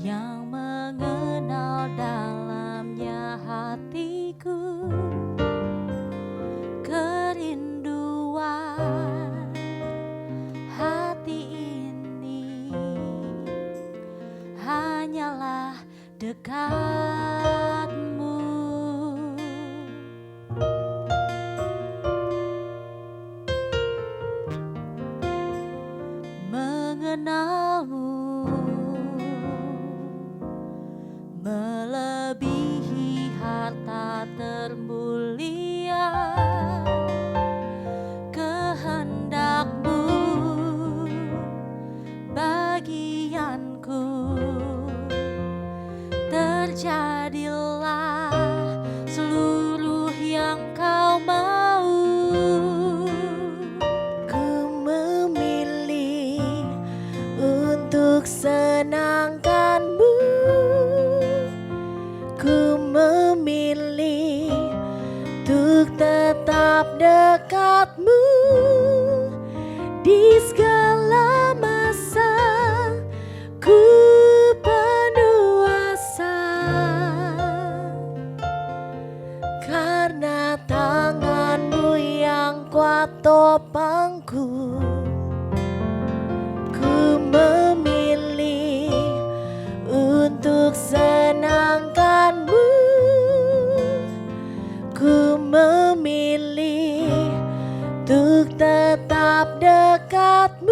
yang mengenal dalamnya hatiku, kerinduan hati ini hanyalah dekatmu. Mengenalmu melebihi harta termulia, kehendakmu bagianku, terjadilah seluruh yang kau mau. Ku memilih untuk senangkanmu, ku memilih untuk tetap dekatmu di segala masa. Ku penuh asa karena tanganmu yang kuat topangku. Ku memilih untuk senangkanmu, ku memilih untuk tetap dekatmu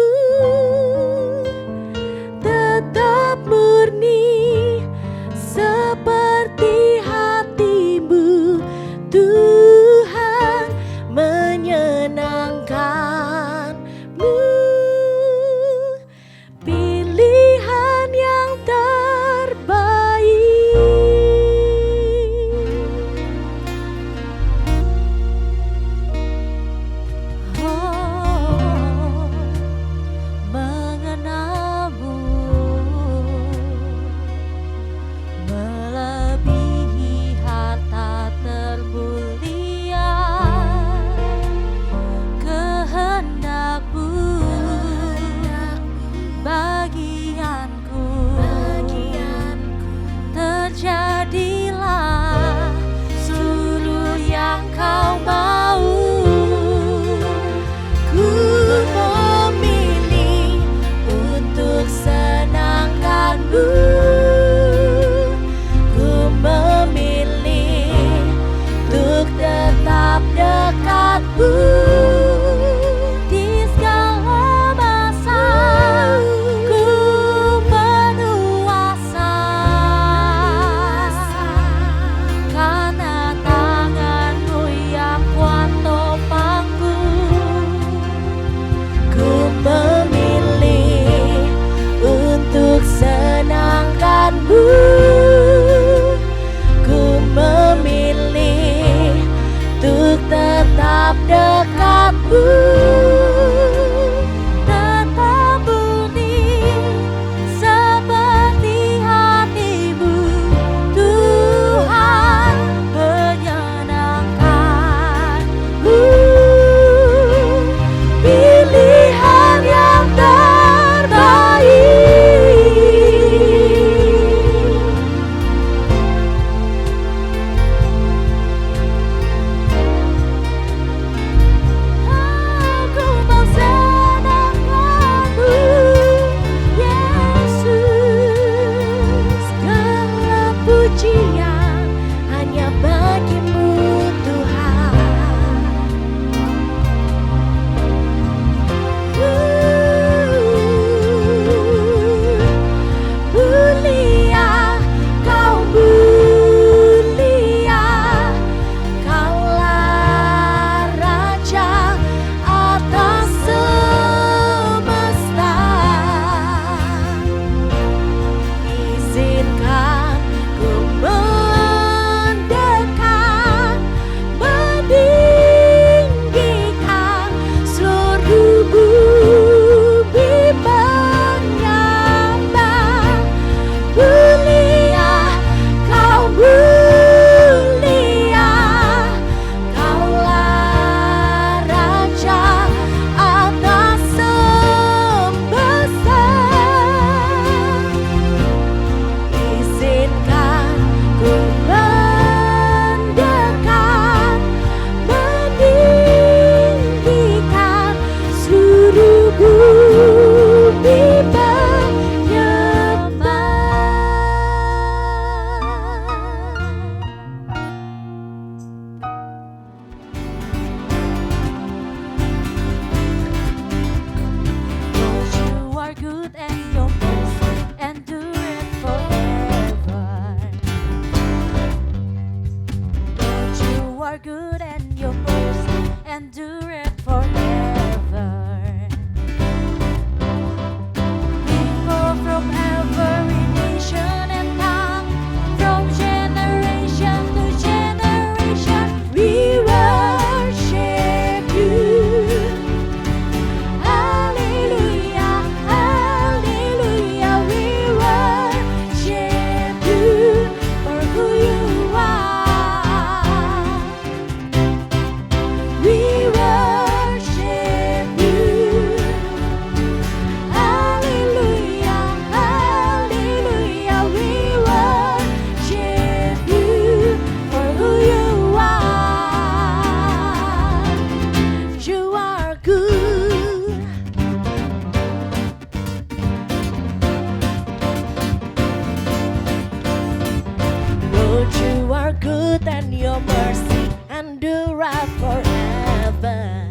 good and your mercy endure forever.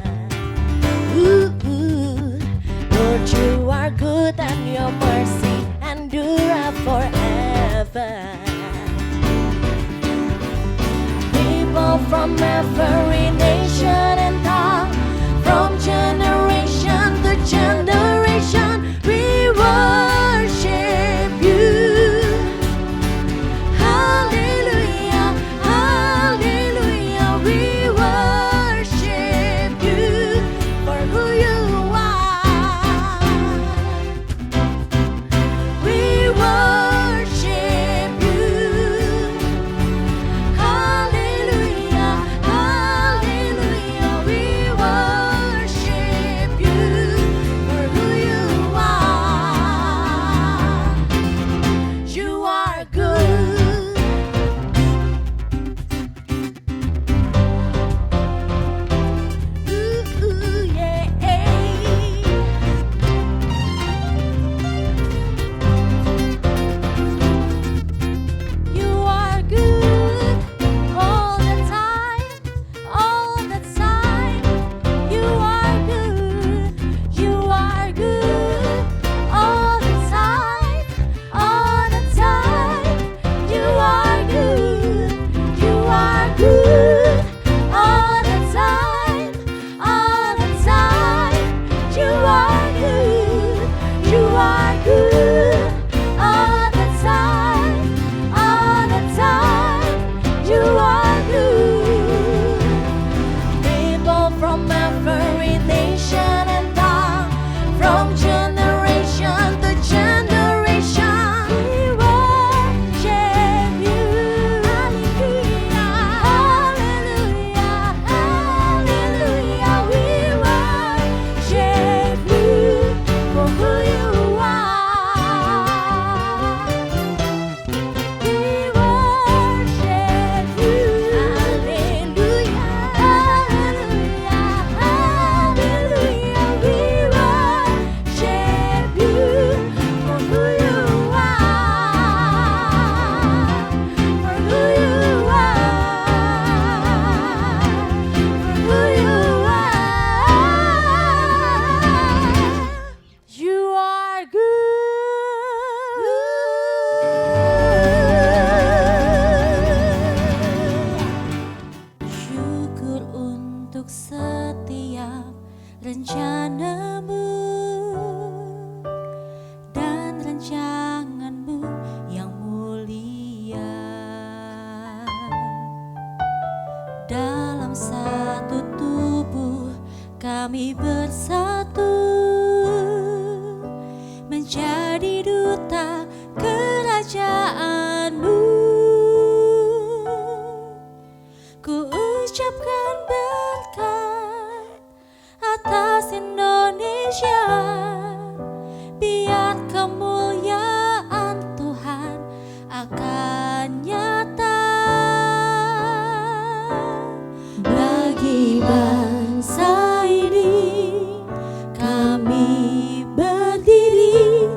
Lord, you are good and your mercy endure forever. People from every nation and tongue, from generation to generation, we worship you. Hallelujah, hallelujah, we worship you for who you are. We worship you. Hallelujah, hallelujah, we worship you for who you are. You are good. Ooh, yeah. You are good all the time, all the time. You are good, you are good all the time, all the time. You are good, you are good all the time, all the time. You are good, you are good all the time, all the time. You are good. People from every nation and tongue, from generation to generation, we worship you. Hallelujah, hallelujah, we worship you for who you are. We worship you. Hallelujah, hallelujah, hallelujah, we worship you for who you are. For who you are. For who you are. You are good. Syukur untuk setiap rencanamu dan rancanganmu yang mulia. Dalam satu tubuh kami bersatu menjadi duta kerajaanmu. Ku ucapkan berkat atas Indonesia, biar kemuliaan Tuhan akan nyata bagi bangsa ini. Kami berdiri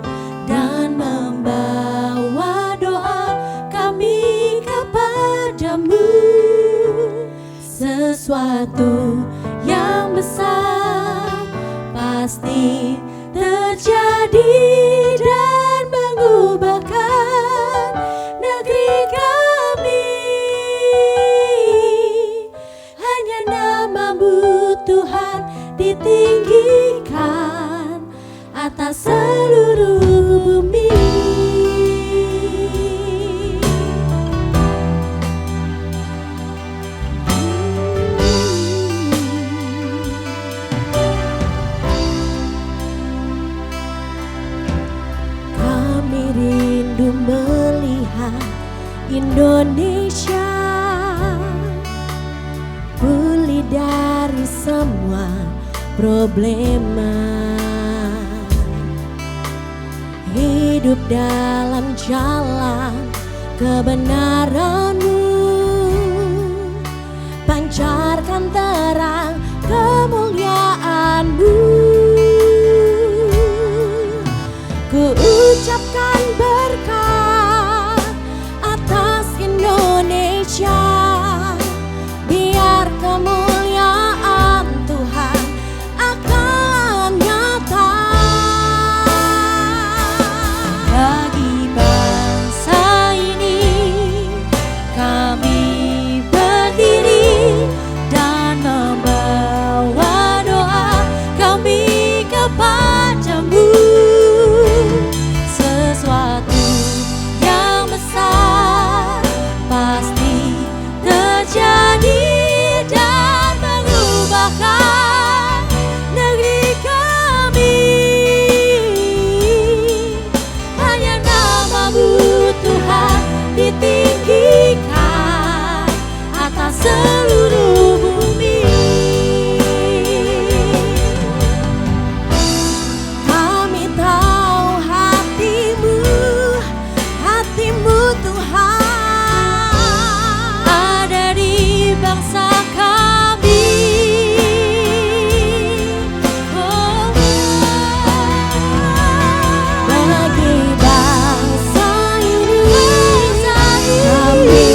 dan membawa doa kami kepadamu. Sesuatu yang besar pasti terjadi dan mengubahkan negeri kami. Hanya nama-Mu Tuhan ditinggikan atas seluruh bumi. Kami rindu melihat Indonesia pulih dari semua problema, hidup dalam jalan kebenaran-Mu, pancarkan terang kemuliaan-Mu. Ku ucapkan berkat atas Indonesia, seluruh bumi. Kami tahu hatimu, hatimu Tuhan, Ada di bangsa kami. Oh, bagi bangsa ini kami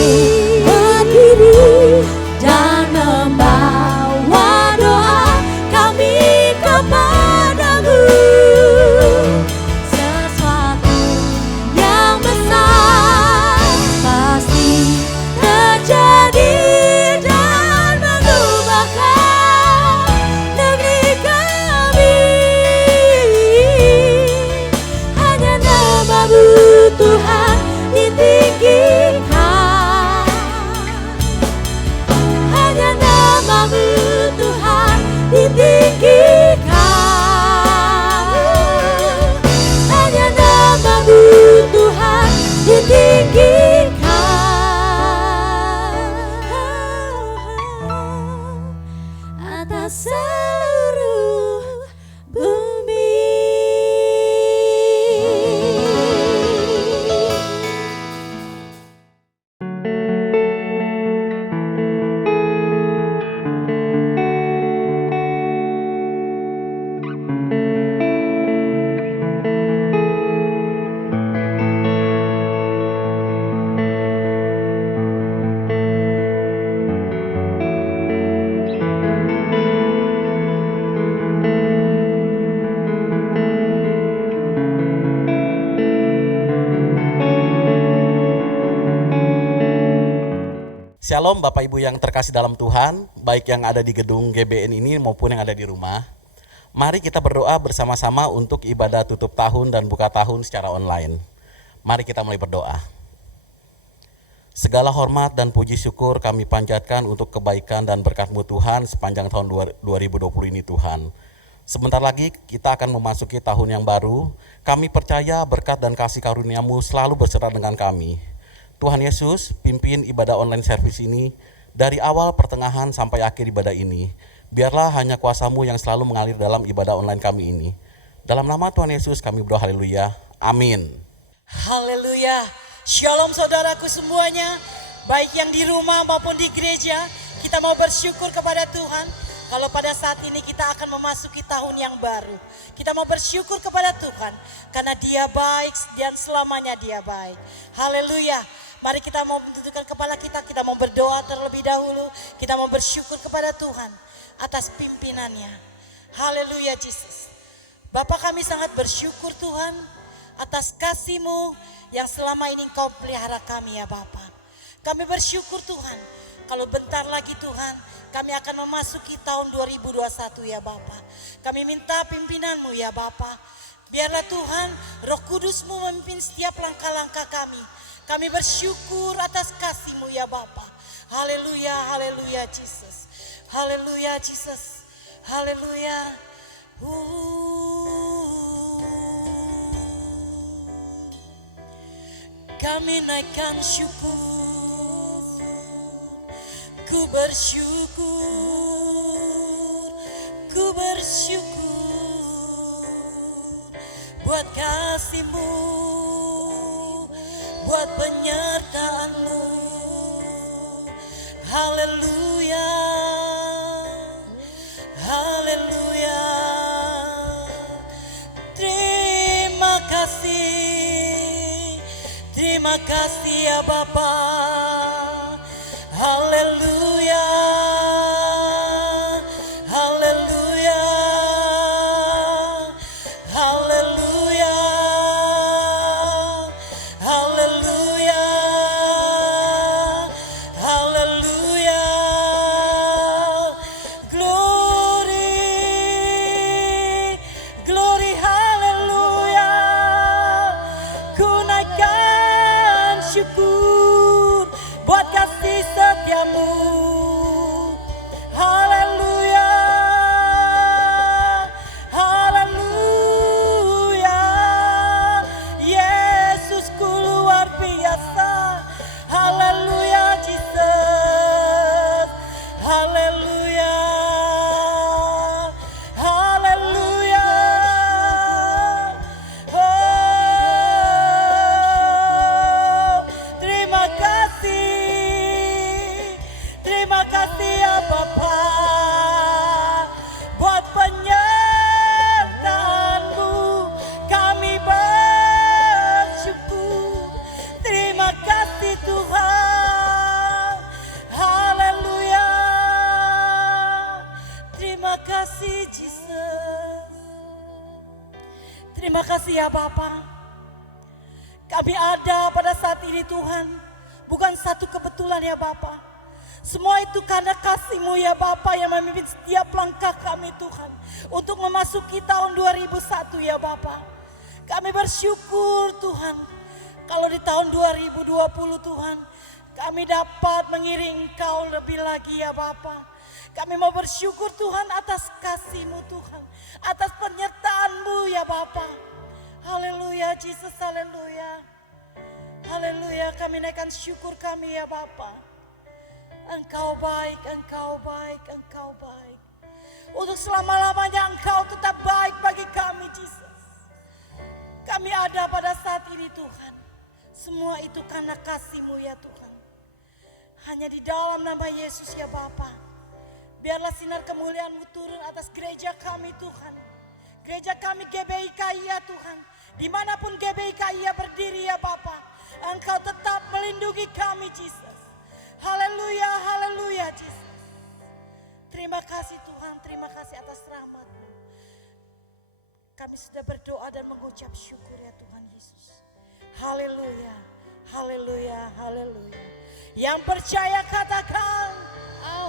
berdiri dan membawa doa kami kepadamu. Sesuatu yang besar pasti terjadi dan mengubahkan negeri kami. Hanya nama-Mu Tuhan ditinggikan. Hanya nama-Mu Tuhan ditinggikan. Hanya nama-Mu Tuhan ditinggikan atas seluruh bumi. Shalom Bapak Ibu yang terkasih dalam Tuhan, baik yang ada di gedung GBN ini maupun yang ada di rumah. Mari kita berdoa bersama-sama untuk ibadah tutup tahun dan buka tahun secara online. Mari kita mulai berdoa. Segala hormat dan puji syukur kami panjatkan untuk kebaikan dan berkat-Mu Tuhan sepanjang tahun 2020 ini Tuhan. Sebentar lagi kita akan memasuki tahun yang baru. Kami percaya berkat dan kasih karunia-Mu selalu berserta dengan kami. Tuhan Yesus, pimpin ibadah online service ini dari awal, pertengahan, sampai akhir ibadah ini. Biarlah hanya kuasa-Mu yang selalu mengalir dalam ibadah online kami ini. Dalam nama Tuhan Yesus kami berdoa, haleluya, amin. Haleluya. Shalom saudaraku semuanya, baik yang di rumah maupun di gereja. Kita mau bersyukur kepada Tuhan kalau pada saat ini kita akan memasuki tahun yang baru. Kita mau bersyukur kepada Tuhan karena Dia baik dan selamanya Dia baik. Haleluya. Mari kita mau menundukkan kepala kita mau berdoa terlebih dahulu. Kita mau bersyukur kepada Tuhan atas pimpinannya. Haleluya Yesus. Bapa, kami sangat bersyukur Tuhan atas kasih-Mu yang selama ini Engkau pelihara kami ya Bapa. Kami bersyukur Tuhan kalau bentar lagi Tuhan kami akan memasuki tahun 2021 ya Bapa. Kami minta pimpinan-Mu ya Bapa. Biarlah Tuhan Roh Kudus-Mu memimpin setiap langkah-langkah kami. Kami bersyukur atas kasih-Mu ya Bapa. Haleluya, haleluya Jesus. Haleluya Jesus. Haleluya. Kami naikkan syukur. Ku bersyukur. Ku bersyukur buat kasih-Mu, buat penyertaan-Mu. Haleluya, haleluya. Terima kasih ya Bapa. Haleluya, haleluya, haleluya, haleluya, haleluya. Glory, glory, haleluya. Ku naikkan syukur buat kasih setia-Mu. Haleluya, haleluya. Yesusku luar biasa. Haleluya Jesus. kasih ya Bapa. Kami ada pada saat ini Tuhan, bukan satu kebetulan ya Bapa. Semua itu karena kasih-Mu ya Bapa yang memimpin setiap langkah kami Tuhan. Untuk memasuki tahun 2001 ya Bapa. Kami bersyukur Tuhan, kalau di tahun 2020 Tuhan, kami dapat mengiring Engkau lebih lagi ya Bapa. Kami mau bersyukur Tuhan atas kasih-Mu Tuhan, atas penyertaan-Mu ya Bapa. Haleluya Yesus, haleluya. Haleluya, kami naikkan syukur kami ya Bapa. Engkau baik, Engkau baik, Engkau baik. Untuk selama-lamanya Engkau tetap baik bagi kami Yesus. Kami ada pada saat ini Tuhan. Semua itu karena kasih-Mu ya Tuhan. Hanya di dalam nama Yesus ya Bapa. Biarlah sinar kemuliaan-Mu turun atas gereja kami Tuhan. Gereja kami GBI KIA Tuhan. Dimanapun GBI KIA berdiri ya Bapa. Engkau tetap melindungi kami Yesus. Haleluya, haleluya Yesus. Terima kasih Tuhan, terima kasih atas rahmat-Mu. Kami sudah berdoa dan mengucap syukur ya Tuhan Yesus. Haleluya, haleluya, haleluya. Yang percaya katakan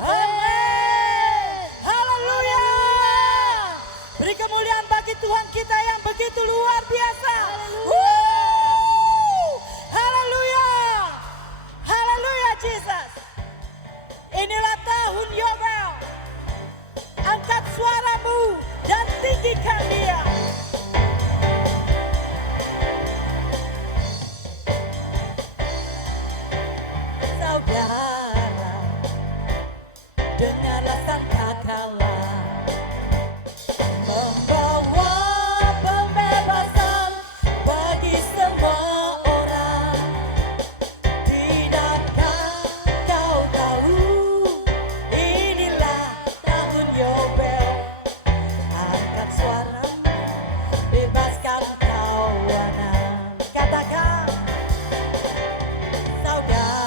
amin. Haleluya. Beri kemuliaan bagi Tuhan kita yang begitu luar biasa. Haleluya. Haleluya Jesus. Inilah tahun Yobel. Angkat suaramu dan tinggikan Dia. Saudara, dengarlah sangkakala membawa pembebasan bagi semua orang. Tidakkah kau tahu inilah tahun Yobel? Angkat suaramu, bebaskan tawanan. Katakan saudara,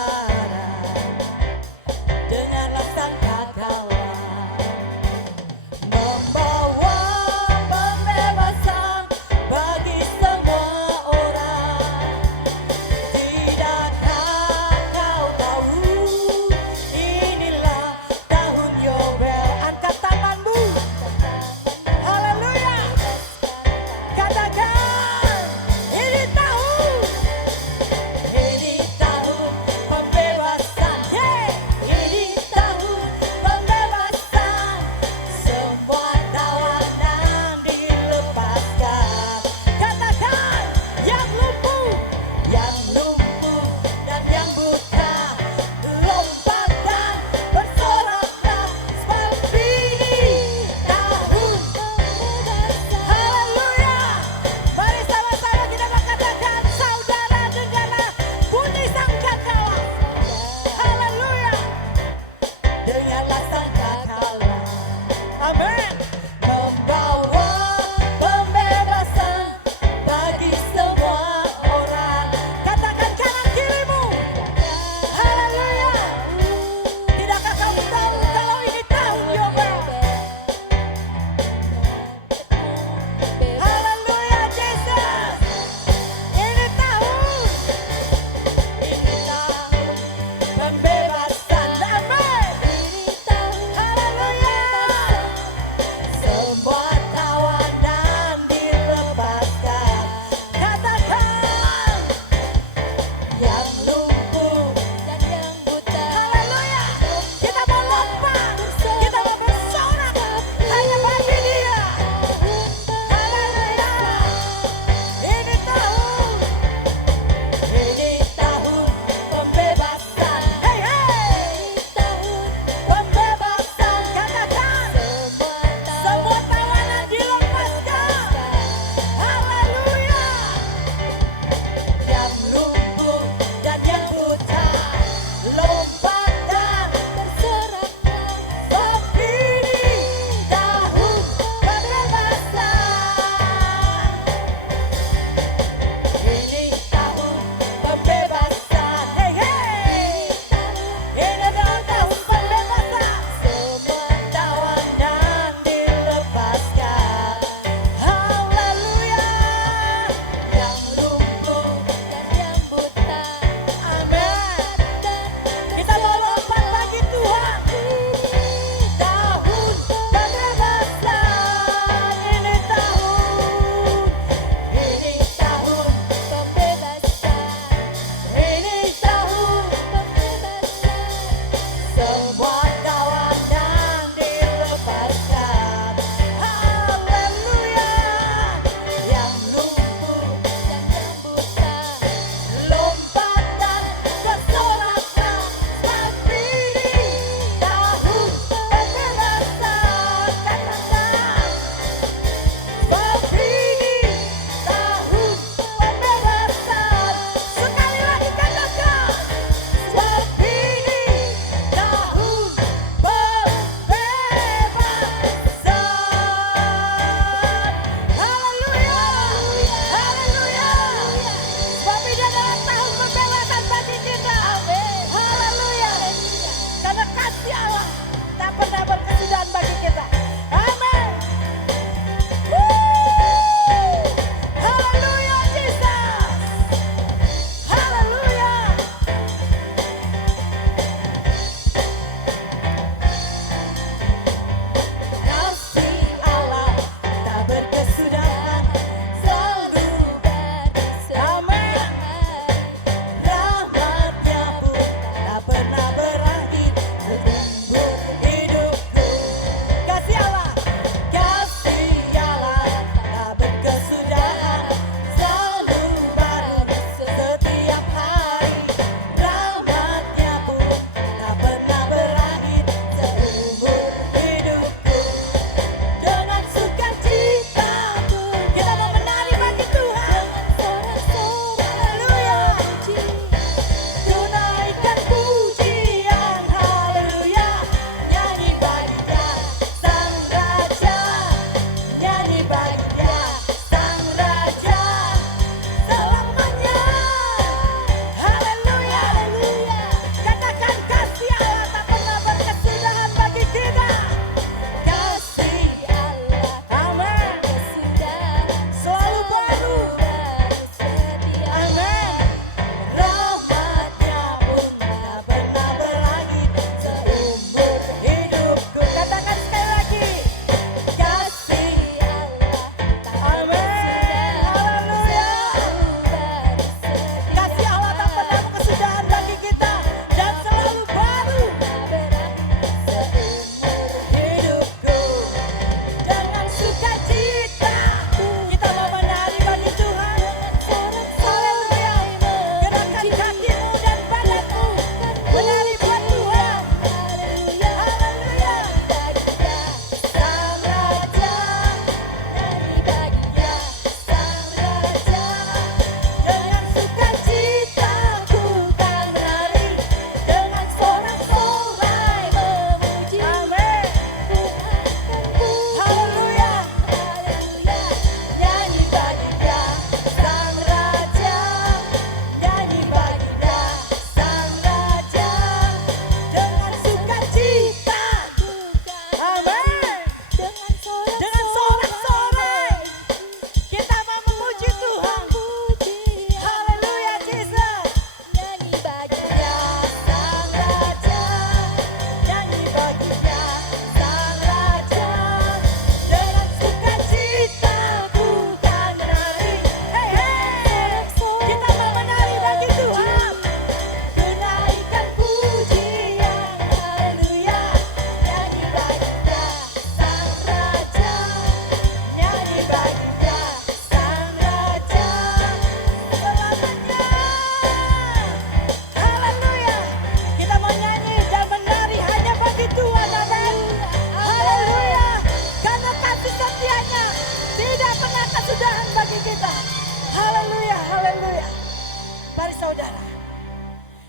sekali saudara,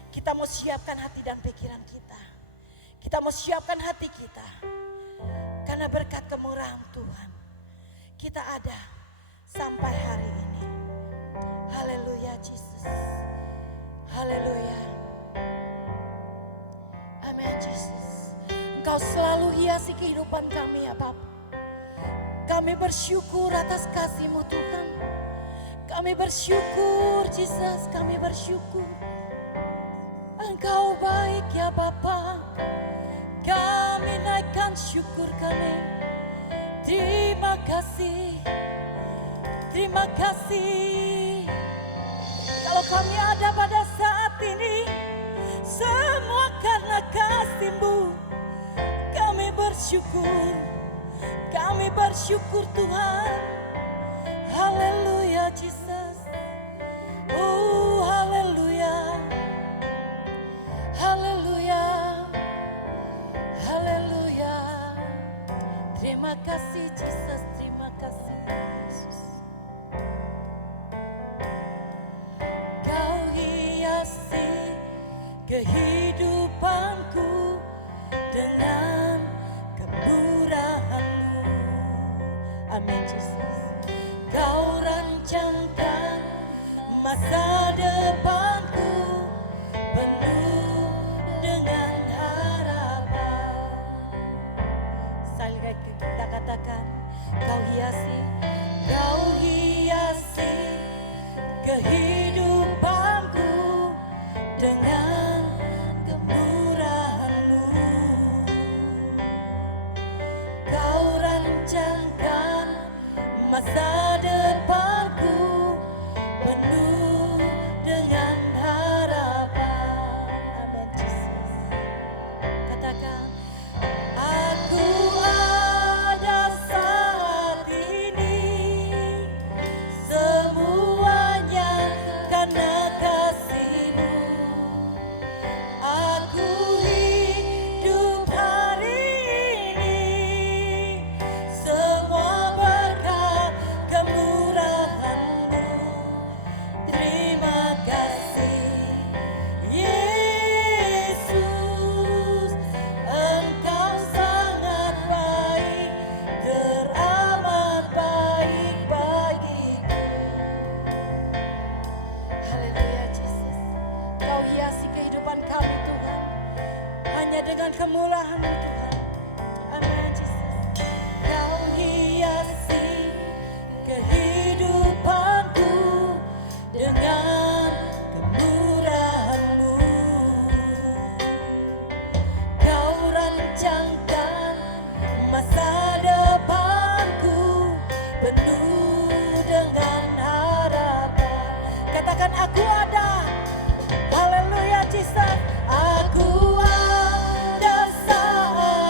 kita mau siapkan hati dan pikiran kita. Kita mau siapkan hati kita. Karena berkat kemurahan Tuhan, kita ada sampai hari ini. Haleluya Yesus. Haleluya. Amin Yesus. Engkau selalu hiasi kehidupan kami ya Bapa. Kami bersyukur atas kasih-Mu Tuhan. Kami bersyukur Yesus, kami bersyukur. Engkau baik ya Bapa. Kami naikkan syukur kami. Terima kasih. Terima kasih. Kalau kami ada pada saat ini, semua karena kasih-Mu. Kami bersyukur. Kami bersyukur Tuhan. Haleluya Jesus. Oh haleluya. Haleluya. Haleluya. Terima kasih Jesus. Terima kasih Yesus. Kau hiasi kehidupanku dengan kemurahan-Mu. Amin Yesus. Kau rancangkan masa depanku penuh dengan harapan. Sekali lagi kita katakan, kau hiasi kehidupanku dengan kemurahan-Mu. Kau rancangkan masa depanku penuh dengan harapan. Amin Yesus. Katakan, aku ada saat ini, semuanya karena kasih-Mu. Aku hidup hari ini, semua berkat kemurahan-Mu. Terima kasih Yesus, Engkau sangat baik, teramat baik bagiku. Haleluya Yesus. Kau hiasi kehidupan kami Tuhan, hanya dengan kemurahan-Mu Tuhan. Amin Yesus. Kau hiasi kehidupanku dengan kemurahan-Mu. Kau rancangkan masa depanku penuh dengan harapan. Katakan, aku ada. Haleluya Jesus. Aku ada saat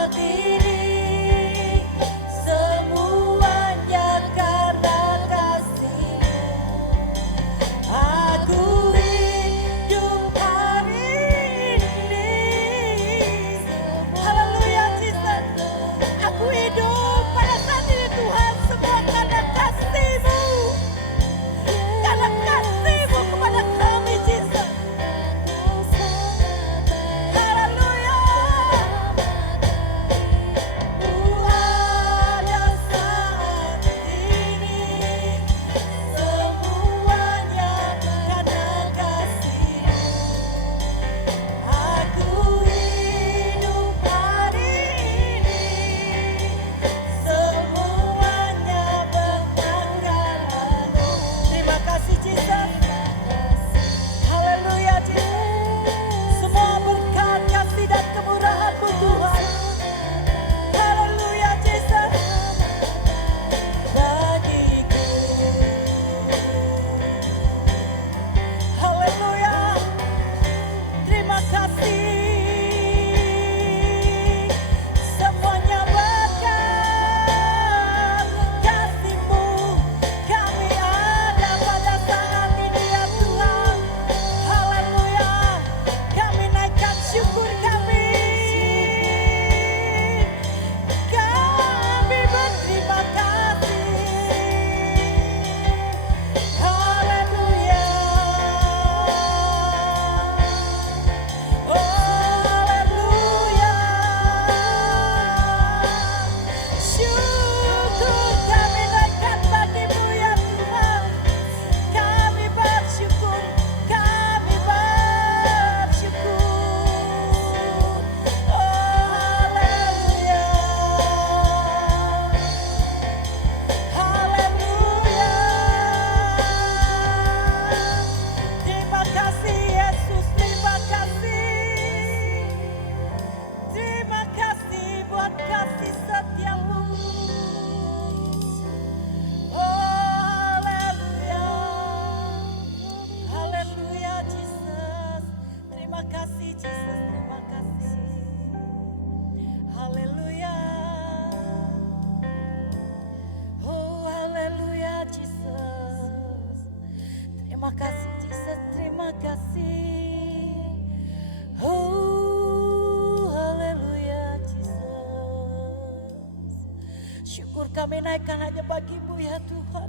Yang kami naikkan hanya bagi-Mu ya Tuhan.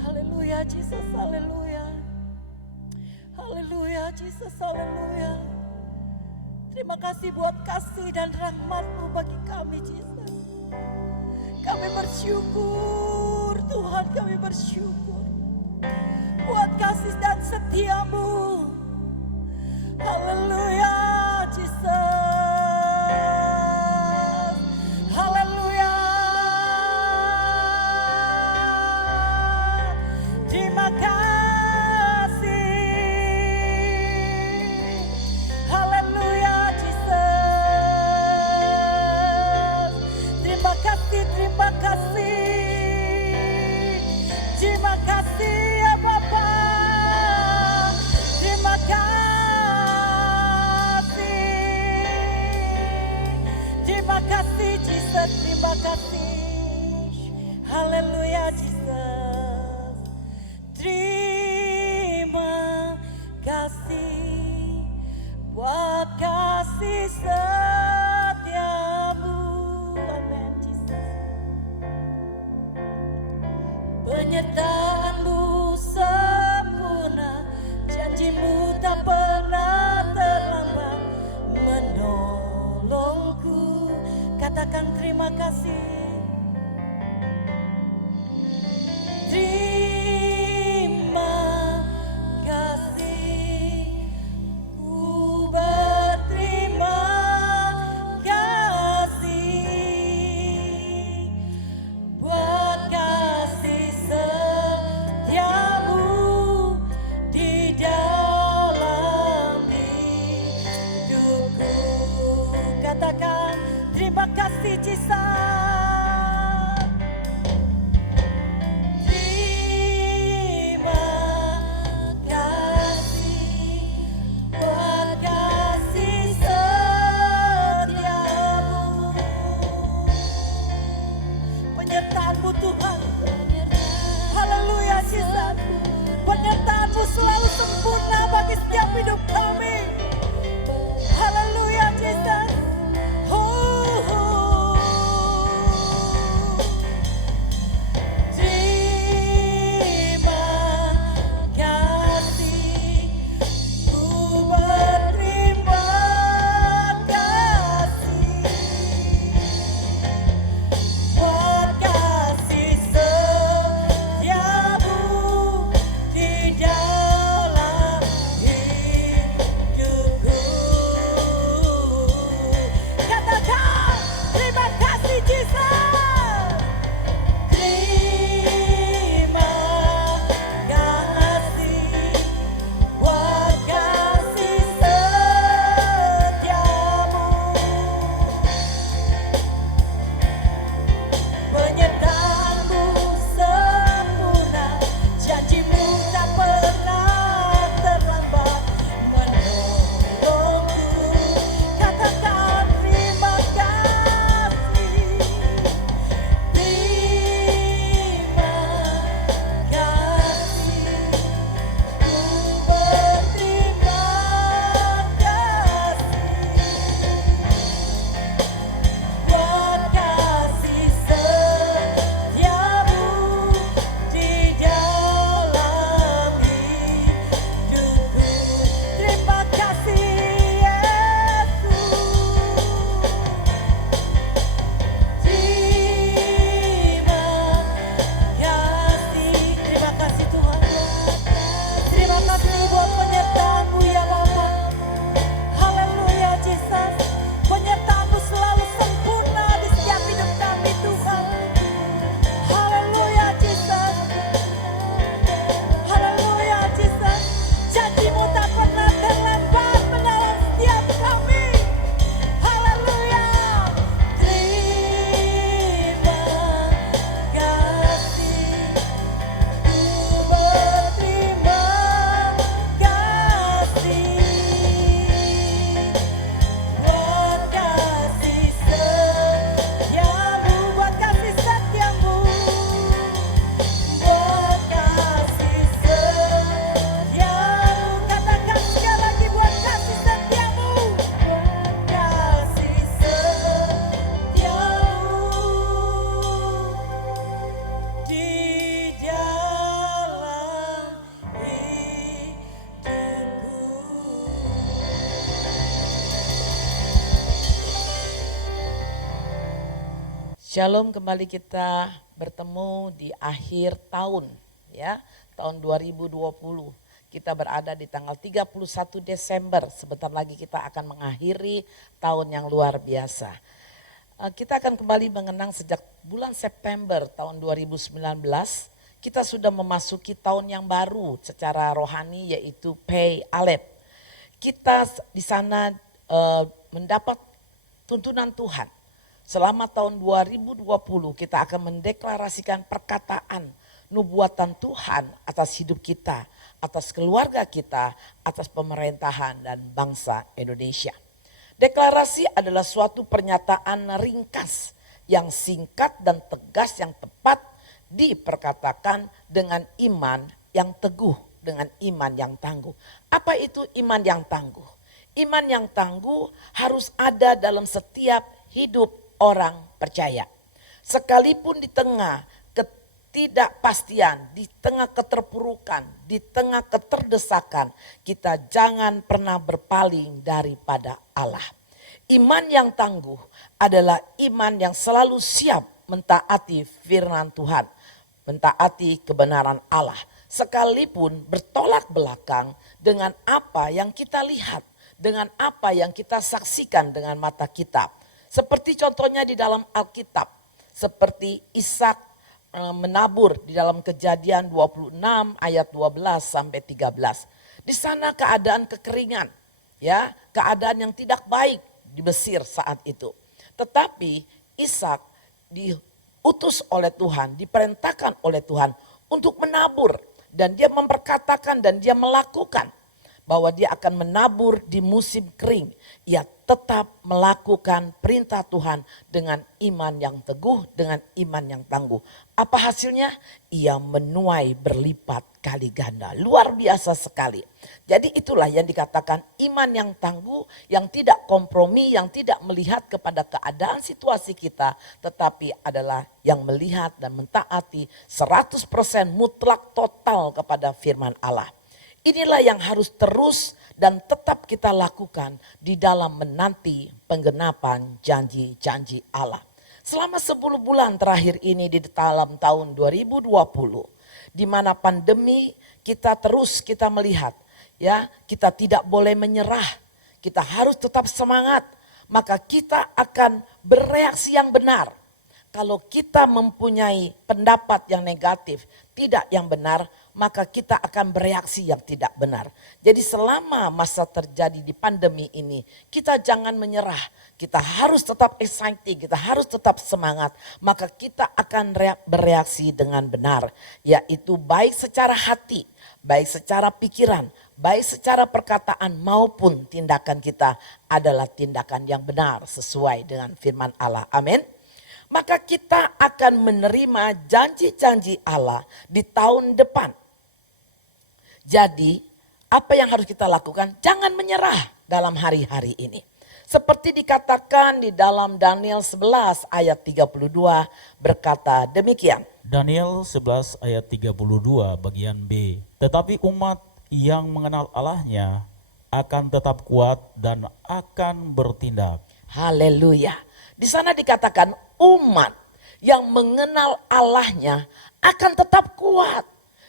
Haleluya Jesus, haleluya. Haleluya Jesus, haleluya. Terima kasih buat kasih dan rahmat-Mu bagi kami Jesus. Kami bersyukur Tuhan, kami bersyukur buat kasih dan setia-Mu. Haleluya Jesus. Haleluya. Terima kasih. Haleluya Jesus. Terima kasih, terima kasih. Terima kasih ya Bapa. Terima kasih. Terima kasih Jesus, terima kasih. Haleluya Jesus. Terima kasih buat kasih setiamu. Amen Jesus. Penyertaan-Mu sempurna, janji-Mu tak pernah terlambat menolongku. Katakan terima kasih. Shalom, kembali kita bertemu di akhir tahun ya, tahun 2020. Kita berada di tanggal 31 Desember, sebentar lagi kita akan mengakhiri tahun yang luar biasa. Kita akan kembali mengenang sejak bulan September tahun 2019, kita sudah memasuki tahun yang baru secara rohani yaitu Pei Aleph. Kita di sana mendapat tuntunan Tuhan. Selama tahun 2020 kita akan mendeklarasikan perkataan nubuatan Tuhan atas hidup kita, atas keluarga kita, atas pemerintahan dan bangsa Indonesia. Deklarasi adalah suatu pernyataan ringkas yang singkat dan tegas yang tepat diperkatakan dengan iman yang teguh, dengan iman yang tangguh. Apa itu iman yang tangguh? Iman yang tangguh harus ada dalam setiap hidup orang percaya. Sekalipun di tengah ketidakpastian, di tengah keterpurukan, di tengah keterdesakan, kita jangan pernah berpaling daripada Allah. Iman yang tangguh adalah iman yang selalu siap mentaati firman Tuhan, mentaati kebenaran Allah. Sekalipun bertolak belakang dengan apa yang kita lihat, dengan apa yang kita saksikan dengan mata kita. Seperti contohnya di dalam Alkitab, seperti Ishak menabur di dalam Kejadian 26 ayat 12 sampai 13. Di sana keadaan kekeringan, ya, keadaan yang tidak baik di Mesir saat itu. Tetapi Ishak diutus oleh Tuhan, diperintahkan oleh Tuhan untuk menabur, dan dia memperkatakan dan dia melakukan bahwa dia akan menabur di musim kering. Ia tetap melakukan perintah Tuhan dengan iman yang teguh, dengan iman yang tangguh. Apa hasilnya? Ia menuai berlipat kali ganda. Luar biasa sekali. Jadi itulah yang dikatakan iman yang tangguh, yang tidak kompromi, yang tidak melihat kepada keadaan situasi kita, tetapi adalah yang melihat dan mentaati 100% mutlak total kepada firman Allah. Inilah yang harus terus dan tetap kita lakukan di dalam menanti penggenapan janji-janji Allah. Selama 10 bulan terakhir ini di dalam tahun 2020, di mana pandemi kita melihat, ya, kita tidak boleh menyerah, kita harus tetap semangat, maka kita akan bereaksi yang benar. Kalau kita mempunyai pendapat yang negatif, tidak yang benar, maka kita akan bereaksi yang tidak benar. Jadi selama masa terjadi di pandemi ini, kita jangan menyerah. Kita harus tetap excited, kita harus tetap semangat. Maka kita akan bereaksi dengan benar. Yaitu baik secara hati, baik secara pikiran, baik secara perkataan maupun tindakan kita adalah tindakan yang benar sesuai dengan firman Allah. Amin. Maka kita akan menerima janji-janji Allah di tahun depan. Jadi apa yang harus kita lakukan? Jangan menyerah dalam hari-hari ini. Seperti dikatakan di dalam Daniel 11 ayat 32 berkata demikian. Daniel 11 ayat 32 bagian B. Tetapi umat yang mengenal Allahnya akan tetap kuat dan akan bertindak. Haleluya. Di sana dikatakan umat yang mengenal Allahnya akan tetap kuat.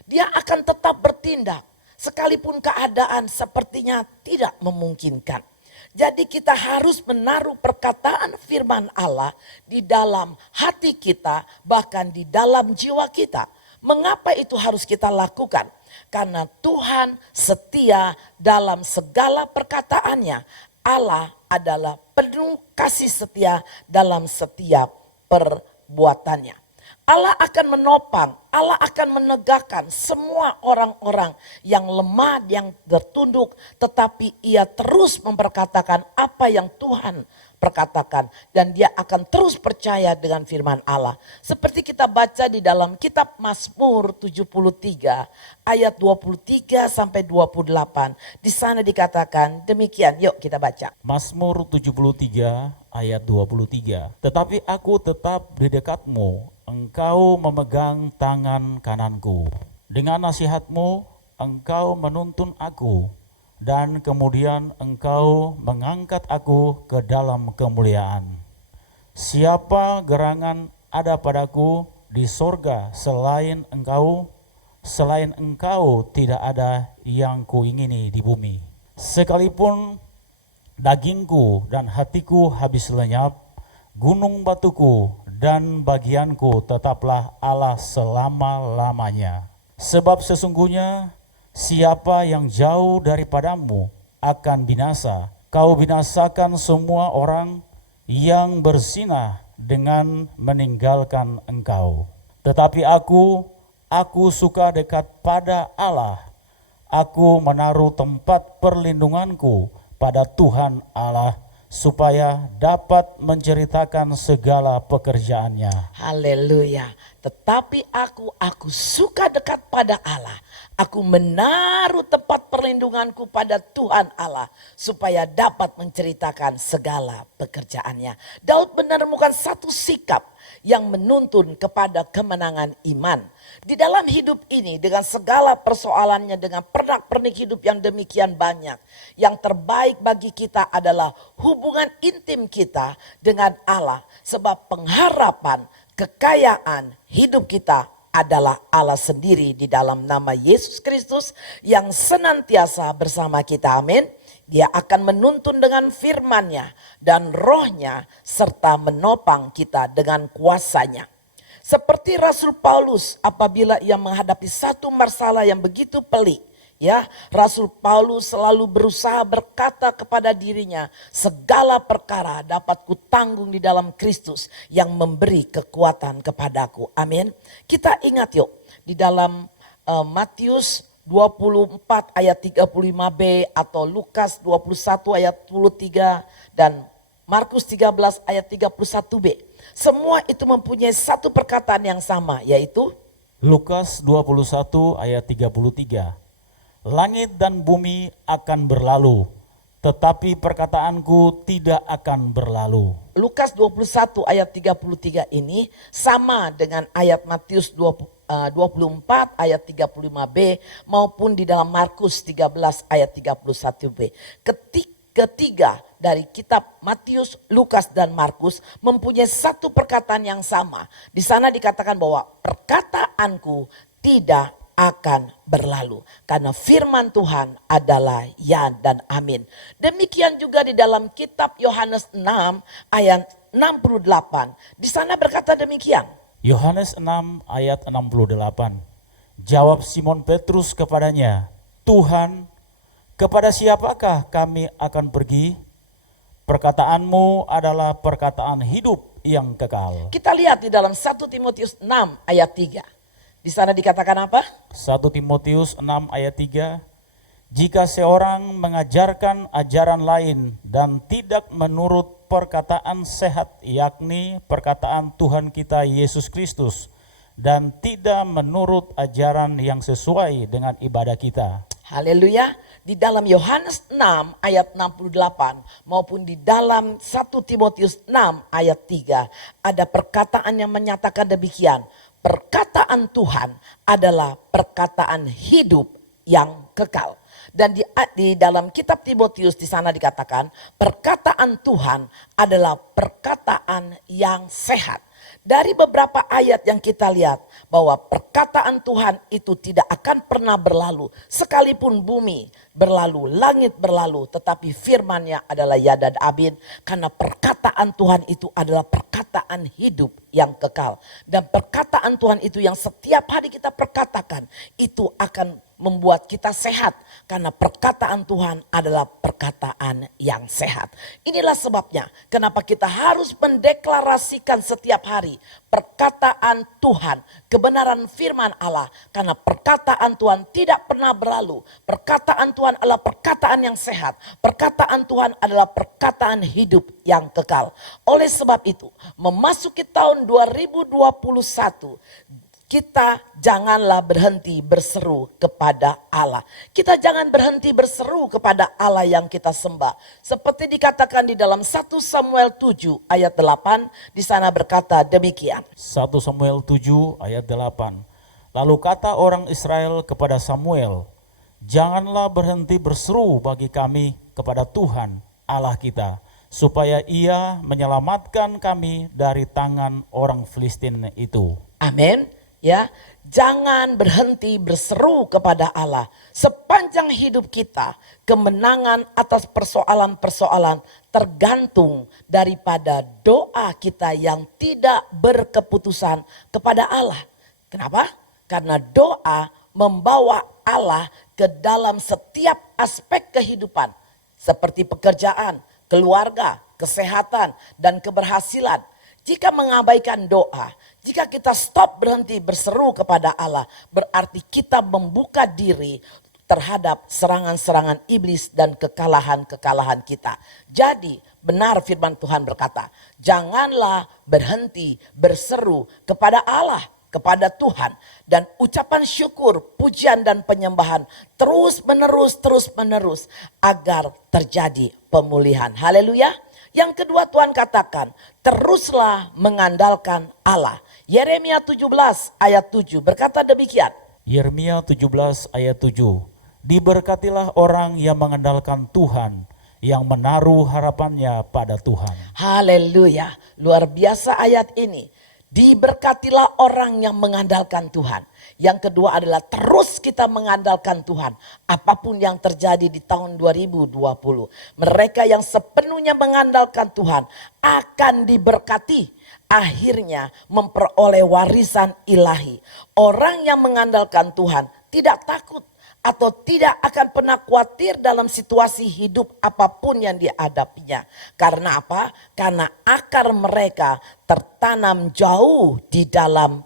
Dia akan tetap bertindak. Sekalipun keadaan sepertinya tidak memungkinkan. Jadi kita harus menaruh perkataan firman Allah di dalam hati kita, bahkan di dalam jiwa kita. Mengapa itu harus kita lakukan? Karena Tuhan setia dalam segala perkataannya. Allah adalah penuh kasih setia dalam setiap perbuatannya. Allah akan menopang, Allah akan menegakkan semua orang-orang yang lemah, yang tertunduk, tetapi ia terus memperkatakan apa yang Tuhan perkatakan, dan dia akan terus percaya dengan firman Allah. Seperti kita baca di dalam kitab Mazmur 73 ayat 23 sampai 28. Di sana dikatakan demikian. Yuk kita baca. Mazmur 73 ayat 23. Tetapi aku tetap di dekatmu, engkau memegang tangan kananku. Dengan nasihatmu engkau menuntun aku, dan kemudian engkau mengangkat aku ke dalam kemuliaan. Siapa gerangan ada padaku di sorga selain engkau? Selain engkau tidak ada yang kuingini di bumi. Sekalipun dagingku dan hatiku habis lenyap, gunung batuku dan bagianku tetaplah Allah selama-lamanya. Sebab sesungguhnya siapa yang jauh daripadamu akan binasa. Kau binasakan semua orang yang berzinah dengan meninggalkan engkau. Tetapi aku suka dekat pada Allah. Aku menaruh tempat perlindunganku pada Tuhan Allah, supaya dapat menceritakan segala pekerjaannya. Haleluya. Tetapi aku suka dekat pada Allah. Aku menaruh tempat perlindunganku pada Tuhan Allah, supaya dapat menceritakan segala pekerjaannya. Daud menemukan satu sikap yang menuntun kepada kemenangan iman. Di dalam hidup ini dengan segala persoalannya, dengan pernak-pernik hidup yang demikian banyak, yang terbaik bagi kita adalah hubungan intim kita dengan Allah. Sebab pengharapan, kekayaan hidup kita adalah Allah sendiri di dalam nama Yesus Kristus yang senantiasa bersama kita. Amin. Dia akan menuntun dengan firman-Nya dan Roh-Nya serta menopang kita dengan kuasa-Nya. Seperti Rasul Paulus apabila ia menghadapi satu masalah yang begitu pelik, ya, Rasul Paulus selalu berusaha berkata kepada dirinya, segala perkara dapat kutanggung di dalam Kristus yang memberi kekuatan kepadaku. Amin. Kita ingat yuk di dalam Matius 24 ayat 35b atau Lukas 21 ayat 23 dan Markus 13 ayat 31b. Semua itu mempunyai satu perkataan yang sama, yaitu Lukas 21 ayat 33. Langit dan bumi akan berlalu, tetapi perkataanku tidak akan berlalu. Lukas 21 ayat 33 ini sama dengan ayat Matius 24 ayat 35b maupun di dalam Markus 13 ayat 31b. Ketiga dari kitab Matius, Lukas dan Markus mempunyai satu perkataan yang sama. Di sana dikatakan bahwa perkataanku tidak akan berlalu. Karena firman Tuhan adalah ya dan amin. Demikian juga di dalam kitab Yohanes 6 ayat 68. Di sana berkata demikian. Yohanes 6 ayat 68. Jawab Simon Petrus kepadanya, Tuhan, kepada siapakah kami akan pergi? Perkataanmu adalah perkataan hidup yang kekal. Kita lihat di dalam 1 Timotius 6 ayat 3. Di sana dikatakan apa? 1 Timotius 6 ayat 3. Jika seorang mengajarkan ajaran lain dan tidak menurut perkataan sehat, yakni perkataan Tuhan kita Yesus Kristus, dan tidak menurut ajaran yang sesuai dengan ibadah kita. Haleluya. Di dalam Yohanes 6 ayat 68 maupun di dalam 1 Timotius 6 ayat 3 ada perkataan yang menyatakan demikian. Perkataan Tuhan adalah perkataan hidup yang kekal. Dan di dalam kitab Timotius di sana dikatakan perkataan Tuhan adalah perkataan yang sehat. Dari beberapa ayat yang kita lihat bahwa perkataan Tuhan itu tidak akan pernah berlalu. Sekalipun bumi berlalu, langit berlalu, tetapi firman-Nya adalah ya dan amin. Karena perkataan Tuhan itu adalah perkataan hidup yang kekal. Dan perkataan Tuhan itu yang setiap hari kita perkatakan itu akan membuat kita sehat. Karena perkataan Tuhan adalah perkataan yang sehat. Inilah sebabnya kenapa kita harus mendeklarasikan setiap hari perkataan Tuhan, kebenaran firman Allah. Karena perkataan Tuhan tidak pernah berlalu. Perkataan Tuhan adalah perkataan yang sehat. Perkataan Tuhan adalah perkataan hidup yang kekal. Oleh sebab itu, memasuki tahun 2021, kita janganlah berhenti berseru kepada Allah. Kita jangan berhenti berseru kepada Allah yang kita sembah. Seperti dikatakan di dalam 1 Samuel 7 ayat 8, di sana berkata demikian. 1 Samuel 7 ayat 8. Lalu kata orang Israel kepada Samuel, janganlah berhenti berseru bagi kami kepada Tuhan Allah kita, supaya ia menyelamatkan kami dari tangan orang Filistin itu. Amin. Ya, jangan berhenti berseru kepada Allah sepanjang hidup kita. Kemenangan atas persoalan-persoalan tergantung daripada doa kita yang tidak berkeputusan kepada Allah. Kenapa? Karena doa membawa Allah ke dalam setiap aspek kehidupan, seperti pekerjaan, keluarga, kesehatan, dan keberhasilan. Jika mengabaikan doa, jika kita stop berhenti berseru kepada Allah, berarti kita membuka diri terhadap serangan-serangan iblis dan kekalahan-kekalahan kita. Jadi benar firman Tuhan berkata, janganlah berhenti berseru kepada Allah, kepada Tuhan. Dan ucapan syukur, pujian dan penyembahan terus menerus agar terjadi pemulihan. Haleluya. Yang kedua Tuhan katakan, teruslah mengandalkan Allah. Yeremia 17 ayat 7 berkata demikian. Yeremia 17 ayat 7. Diberkatilah orang yang mengandalkan Tuhan, yang menaruh harapannya pada Tuhan. Haleluya, luar biasa ayat ini. Diberkatilah orang yang mengandalkan Tuhan. Yang kedua adalah terus kita mengandalkan Tuhan. Apapun yang terjadi di tahun 2020. Mereka yang sepenuhnya mengandalkan Tuhan akan diberkati. Akhirnya memperoleh warisan ilahi. Orang yang mengandalkan Tuhan tidak takut atau tidak akan pernah khawatir dalam situasi hidup apapun yang dihadapinya. Karena apa? Karena akar mereka tertanam jauh di dalam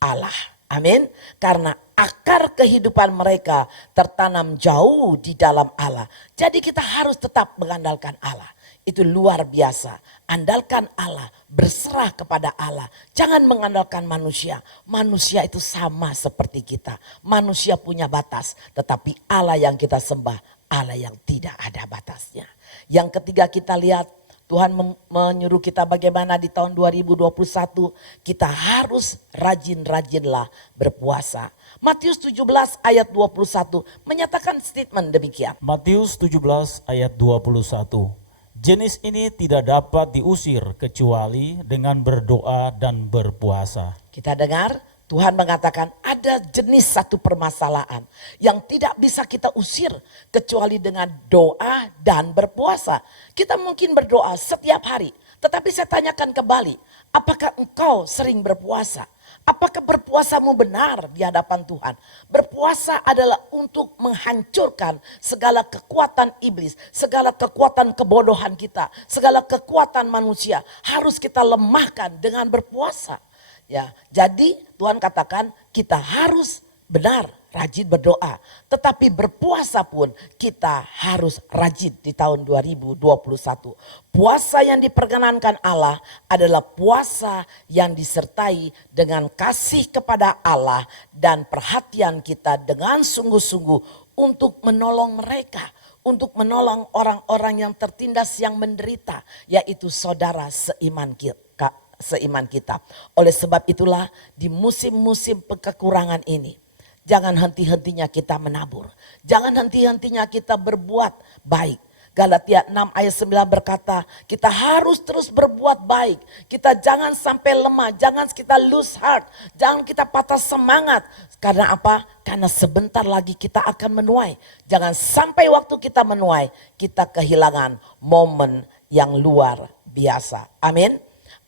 Allah. Amin. Karena akar kehidupan mereka tertanam jauh di dalam Allah. Jadi kita harus tetap mengandalkan Allah. Itu luar biasa. Andalkan Allah, berserah kepada Allah. Jangan mengandalkan manusia. Manusia itu sama seperti kita. Manusia punya batas, tetapi Allah yang kita sembah, Allah yang tidak ada batasnya. Yang ketiga kita lihat, Tuhan menyuruh kita bagaimana di tahun 2021 kita harus rajin-rajinlah berpuasa. Matius 17 ayat 21 menyatakan statement demikian. Matius 17 ayat 21. Jenis ini tidak dapat diusir kecuali dengan berdoa dan berpuasa. Kita dengar Tuhan mengatakan ada jenis satu permasalahan yang tidak bisa kita usir kecuali dengan doa dan berpuasa. Kita mungkin berdoa setiap hari, tetapi saya tanyakan kembali, apakah engkau sering berpuasa? Apakah berpuasamu benar di hadapan Tuhan? Berpuasa adalah untuk menghancurkan segala kekuatan iblis, segala kekuatan kebodohan kita, segala kekuatan manusia harus kita lemahkan dengan berpuasa. Ya, jadi Tuhan katakan kita harus benar rajin berdoa, tetapi berpuasa pun kita harus rajin di tahun 2021. Puasa yang diperkenankan Allah adalah puasa yang disertai dengan kasih kepada Allah dan perhatian kita dengan sungguh-sungguh untuk menolong mereka, untuk menolong orang-orang yang tertindas, yang menderita, yaitu saudara seiman kita. Oleh sebab itulah di musim-musim kekurangan ini, jangan henti-hentinya kita menabur. Jangan henti-hentinya kita berbuat baik. Galatia 6 ayat 9 berkata, kita harus terus berbuat baik. Kita jangan sampai lemah, jangan kita lose heart, jangan kita patah semangat. Karena apa? Karena sebentar lagi kita akan menuai. Jangan sampai waktu kita menuai, kita kehilangan momen yang luar biasa. Amin.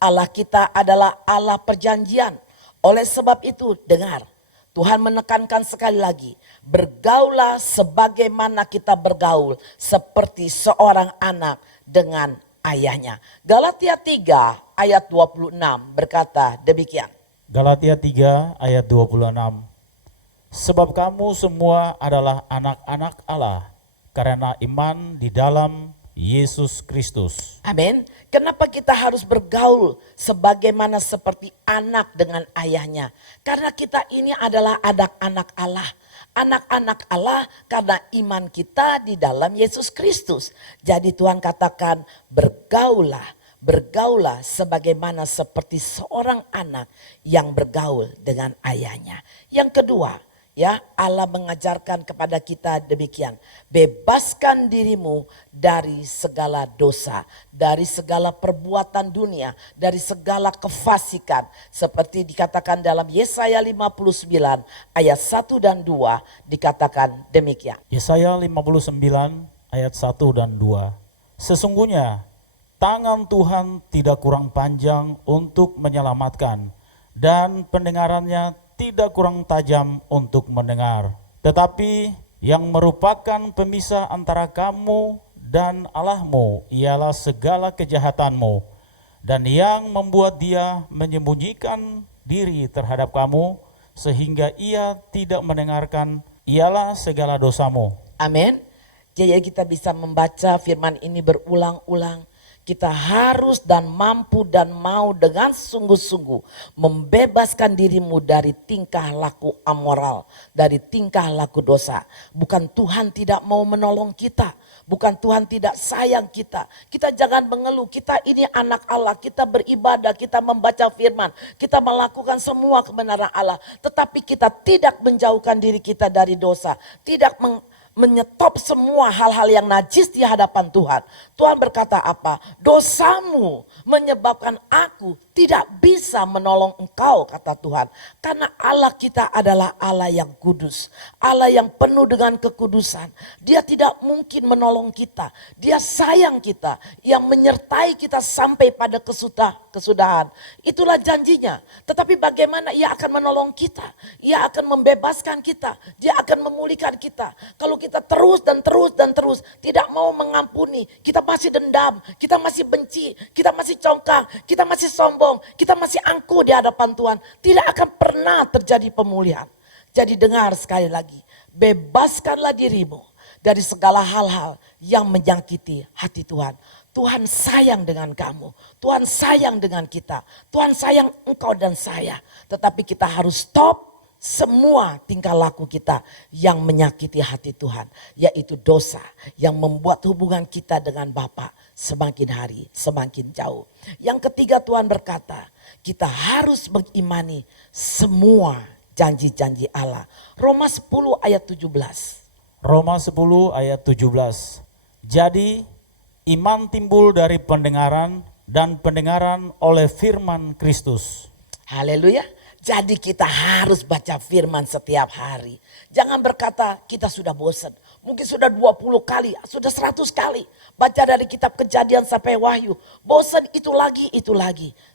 Allah kita adalah Allah perjanjian. Oleh sebab itu dengar, Tuhan menekankan sekali lagi, bergaulah sebagaimana kita bergaul seperti seorang anak dengan ayahnya. Galatia 3 ayat 26 berkata demikian. Galatia 3 ayat 26. Sebab kamu semua adalah anak-anak Allah karena iman di dalam Yesus Kristus. Amin. Kenapa kita harus bergaul sebagaimana seperti anak dengan ayahnya? Karena kita ini adalah anak-anak Allah. Anak-anak Allah karena iman kita di dalam Yesus Kristus. Jadi Tuhan katakan bergaulah sebagaimana seperti seorang anak yang bergaul dengan ayahnya. Yang kedua, Ya, Allah mengajarkan kepada kita demikian. Bebaskan dirimu dari segala dosa, dari segala perbuatan dunia, dari segala kefasikan. Seperti dikatakan dalam Yesaya 59 ayat 1 dan 2 dikatakan demikian. Yesaya 59 ayat 1 dan 2. Sesungguhnya tangan Tuhan tidak kurang panjang untuk menyelamatkan, dan pendengarannya tidak kurang tajam untuk mendengar. Tetapi yang merupakan pemisah antara kamu dan Allahmu ialah segala kejahatanmu, dan yang membuat dia menyembunyikan diri terhadap kamu sehingga ia tidak mendengarkan ialah segala dosamu. Amin. Jadi kita bisa membaca firman ini berulang-ulang. Kita harus dan mampu dan mau dengan sungguh-sungguh membebaskan dirimu dari tingkah laku amoral, dari tingkah laku dosa. Bukan Tuhan tidak mau menolong kita, bukan Tuhan tidak sayang kita. Kita jangan mengeluh, kita ini anak Allah, kita beribadah, kita membaca firman, kita melakukan semua kebenaran Allah. Tetapi kita tidak menjauhkan diri kita dari dosa, tidak menyetop semua hal-hal yang najis di hadapan Tuhan. Tuhan berkata apa? Dosamu menyebabkan aku tidak bisa menolong engkau, kata Tuhan. Karena Allah kita adalah Allah yang kudus, Allah yang penuh dengan kekudusan. Dia tidak mungkin menolong kita. Dia sayang kita, yang menyertai kita sampai pada kesudahan. Itulah janjinya. Tetapi bagaimana ia akan menolong kita? Ia akan membebaskan kita. Dia akan memulihkan kita. Kalau kita terus dan terus dan terus tidak mau mengampuni, kita masih dendam, kita masih benci, kita masih congkak, kita masih sombong, kita masih angkuh di hadapan Tuhan, tidak akan pernah terjadi pemulihan. Jadi dengar sekali lagi, bebaskanlah dirimu dari segala hal-hal yang menyakiti hati Tuhan. Tuhan sayang dengan kamu, Tuhan sayang dengan kita, Tuhan sayang engkau dan saya. Tetapi kita harus stop semua tingkah laku kita yang menyakiti hati Tuhan, yaitu dosa yang membuat hubungan kita dengan Bapa semakin hari semakin jauh. Yang ketiga, Tuhan berkata, kita harus mengimani semua janji-janji Allah. Roma 10 ayat 17. Roma 10 ayat 17. Jadi iman timbul dari pendengaran, dan pendengaran oleh firman Kristus. Haleluya. Jadi kita harus baca firman setiap hari. Jangan berkata kita sudah bosan. Mungkin sudah 20 kali, sudah 100 kali. Baca dari kitab Kejadian sampai Wahyu. Bosan itu lagi.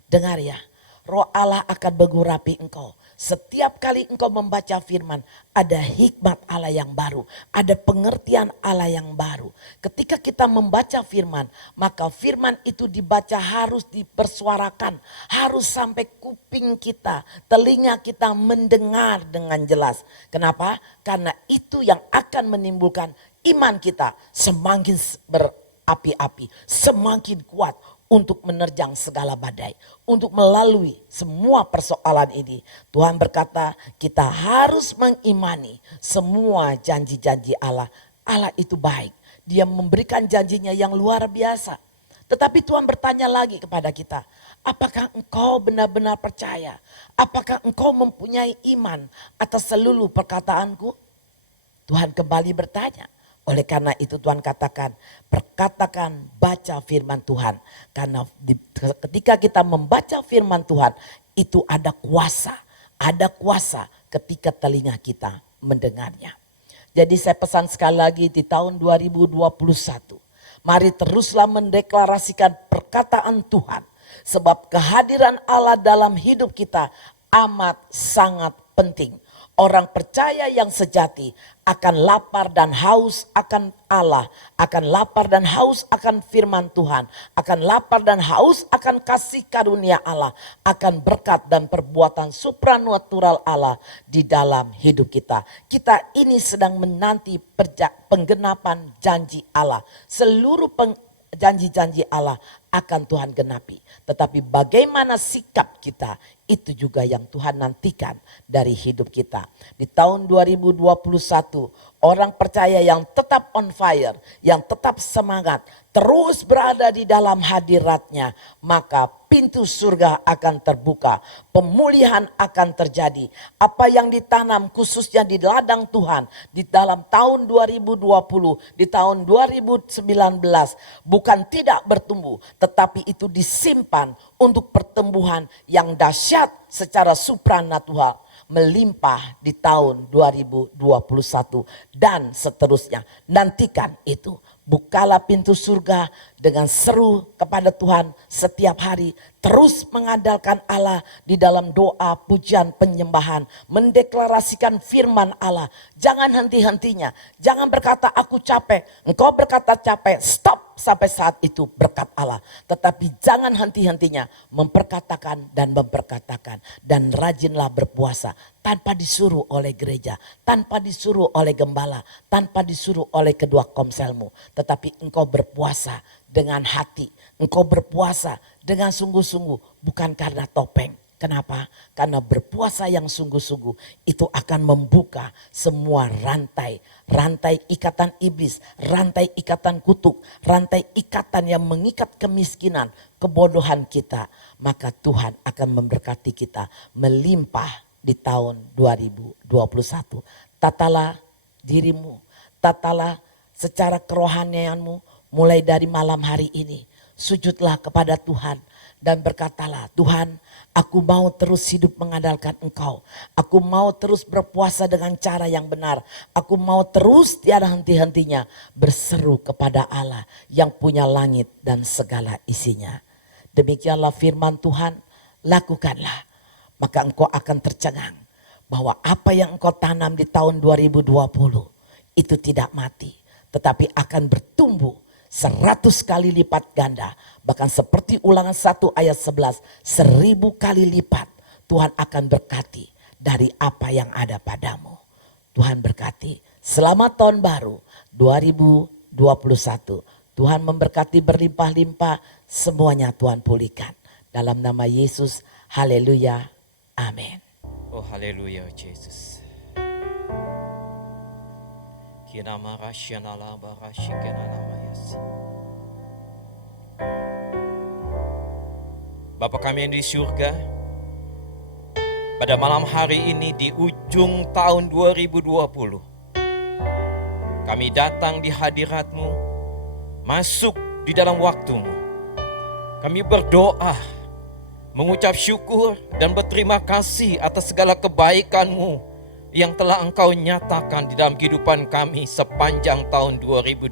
Dengar ya, Roh Allah akan mengurapi engkau. Setiap kali engkau membaca firman, ada hikmat Allah yang baru, ada pengertian Allah yang baru. Ketika kita membaca firman, maka firman itu dibaca harus dipersuarakan, harus sampai kuping kita, telinga kita mendengar dengan jelas. Kenapa? Karena itu yang akan menimbulkan iman kita semakin berapi-api, semakin kuat untuk menerjang segala badai, untuk melalui semua persoalan ini. Tuhan berkata kita harus mengimani semua janji-janji Allah. Allah itu baik, dia memberikan janjinya yang luar biasa. Tetapi Tuhan bertanya lagi kepada kita, apakah engkau benar-benar percaya? Apakah engkau mempunyai iman atas seluruh perkataanku? Tuhan kembali bertanya. Oleh karena itu Tuhan katakan, perkatakan, baca firman Tuhan. Karena ketika kita membaca firman Tuhan, itu ada kuasa. Ada kuasa ketika telinga kita mendengarnya. Jadi saya pesan sekali lagi di tahun 2021. Mari teruslah mendeklarasikan perkataan Tuhan. Sebab kehadiran Allah dalam hidup kita amat sangat penting. Orang percaya yang sejati akan lapar dan haus akan Allah, akan lapar dan haus akan firman Tuhan, akan lapar dan haus akan kasih karunia Allah, akan berkat dan perbuatan supranatural Allah di dalam hidup kita. Kita ini sedang menanti penggenapan janji Allah. Seluruh janji-janji Allah akan Tuhan genapi. Tetapi bagaimana sikap kita, itu juga yang Tuhan nantikan dari hidup kita. Di tahun 2021 orang percaya yang tetap on fire, yang tetap semangat, terus berada di dalam hadiratnya, maka pintu surga akan terbuka, pemulihan akan terjadi. Apa yang ditanam khususnya di ladang Tuhan di dalam tahun 2020, di tahun 2019 bukan tidak bertumbuh, tetapi itu disimpan untuk pertumbuhan yang dahsyat secara supranatural, melimpah di tahun 2021 dan seterusnya. Nantikan itu. Bukalah pintu surga dengan seru kepada Tuhan setiap hari. Terus mengandalkan Allah di dalam doa, pujian, penyembahan. Mendeklarasikan firman Allah. Jangan henti-hentinya. Jangan berkata aku capek. Engkau berkata capek. Stop sampai saat itu berkat Allah. Tetapi jangan henti-hentinya memperkatakan dan memperkatakan. Dan rajinlah berpuasa tanpa disuruh oleh gereja. Tanpa disuruh oleh gembala. Tanpa disuruh oleh kedua komselmu. Tetapi engkau berpuasa dengan hati. Engkau berpuasa dengan sungguh-sungguh. Bukan karena topeng. Kenapa? Karena berpuasa yang sungguh-sungguh itu akan membuka semua rantai. Rantai ikatan iblis. Rantai ikatan kutuk. Rantai ikatan yang mengikat kemiskinan. Kebodohan kita. Maka Tuhan akan memberkati kita. Melimpah di tahun 2021. Tatalah dirimu. Tatalah secara kerohanianmu mulai dari malam hari ini. Sujudlah kepada Tuhan dan berkatalah, Tuhan, aku mau terus hidup mengandalkan Engkau. Aku mau terus berpuasa dengan cara yang benar. Aku mau terus tiada henti-hentinya berseru kepada Allah yang punya langit dan segala isinya. Demikianlah firman Tuhan, lakukanlah. Maka engkau akan tercengang bahwa apa yang engkau tanam di tahun 2020 itu tidak mati. Tetapi akan bertumbuh 100 kali lipat ganda. Bahkan seperti Ulangan 1 ayat 11, 1000 kali lipat Tuhan akan berkati dari apa yang ada padamu. Tuhan berkati. Selamat tahun baru 2021. Tuhan memberkati berlimpah-limpah, semuanya Tuhan pulihkan. Dalam nama Yesus, haleluya, amin. Oh haleluya Yesus. Kinama rasyanala barasyikenala mayasi. Bapa kami yang di surga, pada malam hari ini di ujung tahun 2020, kami datang di hadirat-Mu, masuk di dalam waktu-Mu. Kami berdoa, mengucap syukur dan berterima kasih atas segala kebaikan-Mu yang telah Engkau nyatakan di dalam kehidupan kami sepanjang tahun 2020.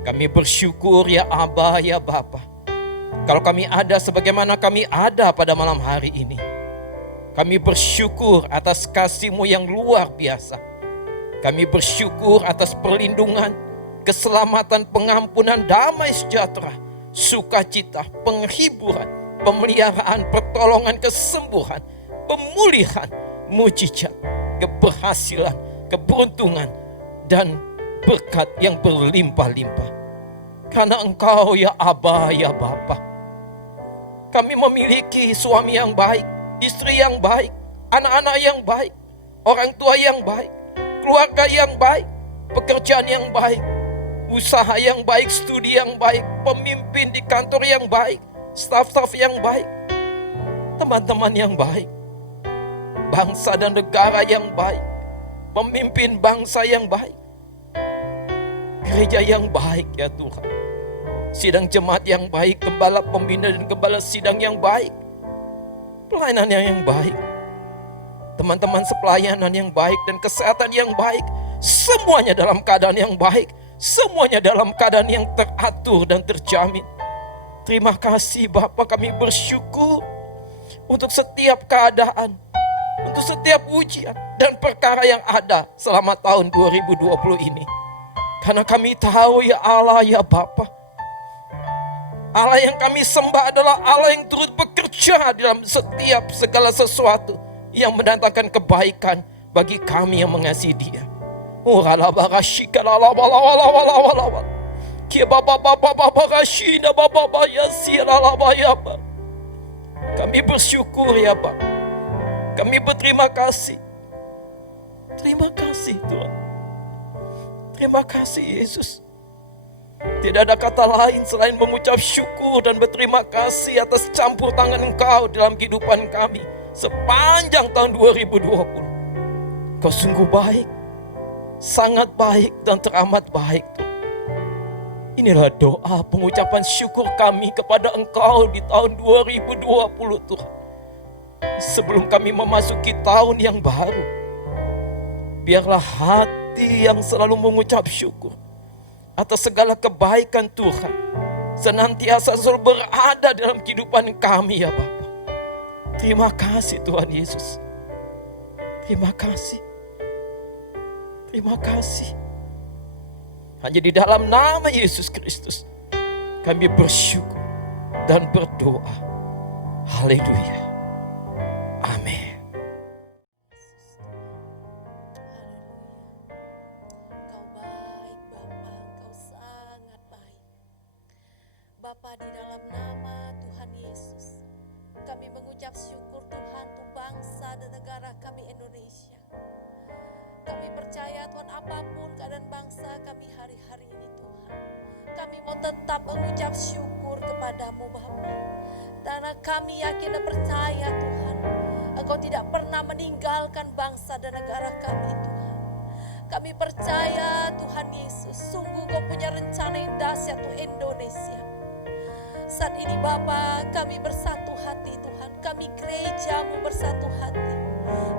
Kami bersyukur ya Aba, ya Bapa. Kalau kami ada sebagaimana kami ada pada malam hari ini. Kami bersyukur atas kasih-Mu yang luar biasa. Kami bersyukur atas perlindungan, keselamatan, pengampunan, damai sejahtera, sukacita, penghiburan, pemeliharaan, pertolongan, kesembuhan, pemulihan, mujizat, keberhasilan, keberuntungan, dan berkat yang berlimpah-limpah. Karena Engkau ya Aba, ya Bapa. Kami memiliki suami yang baik, istri yang baik, anak-anak yang baik, orang tua yang baik, keluarga yang baik, pekerjaan yang baik, usaha yang baik, studi yang baik, pemimpin di kantor yang baik, staf-staf yang baik, teman-teman yang baik, bangsa dan negara yang baik, pemimpin bangsa yang baik, gereja yang baik ya Tuhan, sidang jemaat yang baik, gembala pembina dan gembala sidang yang baik, pelayanan yang baik, teman-teman sepelayanan yang baik dan kesehatan yang baik, semuanya dalam keadaan yang baik, semuanya dalam keadaan yang teratur dan terjamin. Terima kasih Bapa, kami bersyukur untuk setiap keadaan, untuk setiap ujian dan perkara yang ada selama tahun 2020 ini. Karena kami tahu ya Allah ya Bapa, Allah yang kami sembah adalah Allah yang turut bekerja dalam setiap segala sesuatu yang mendatangkan kebaikan bagi kami yang mengasihi Dia. Kami bersyukur ya Pak. Kami berterima kasih. Terima kasih Tuhan. Terima kasih Yesus. Tidak ada kata lain selain mengucap syukur dan berterima kasih atas campur tangan Engkau dalam kehidupan kami sepanjang tahun 2020. Kau sungguh baik, sangat baik dan teramat baik Tuhan. Inilah doa pengucapan syukur kami kepada Engkau di tahun 2020 Tuhan. Sebelum kami memasuki tahun yang baru, biarlah hati yang selalu mengucap syukur atas segala kebaikan Tuhan senantiasa selalu berada dalam kehidupan kami ya Bapa. Terima kasih Tuhan Yesus. Terima kasih. Terima kasih. Hanya di dalam nama Yesus Kristus kami bersyukur dan berdoa. Haleluya. Amin. Engkau baik Bapa, Engkau sangat baik. Bapa, di dalam nama Tuhan Yesus, kami mengucap syukur Tuhan untuk bangsa dan negara kami Indonesia. Kami percaya Tuhan apapun keadaan bangsa kami hari-hari ini Tuhan, kami mau tetap mengucap syukur kepadamu Bapa. Karena kami yakin dan percaya Tuhan, Engkau tidak pernah meninggalkan bangsa dan negara kami Tuhan. Kami percaya Tuhan Yesus, sungguh Kau punya rencana yang dahsyat untuk Indonesia. Saat ini Bapa, kami bersatu hati Tuhan, kami gerejamu bersatu hati,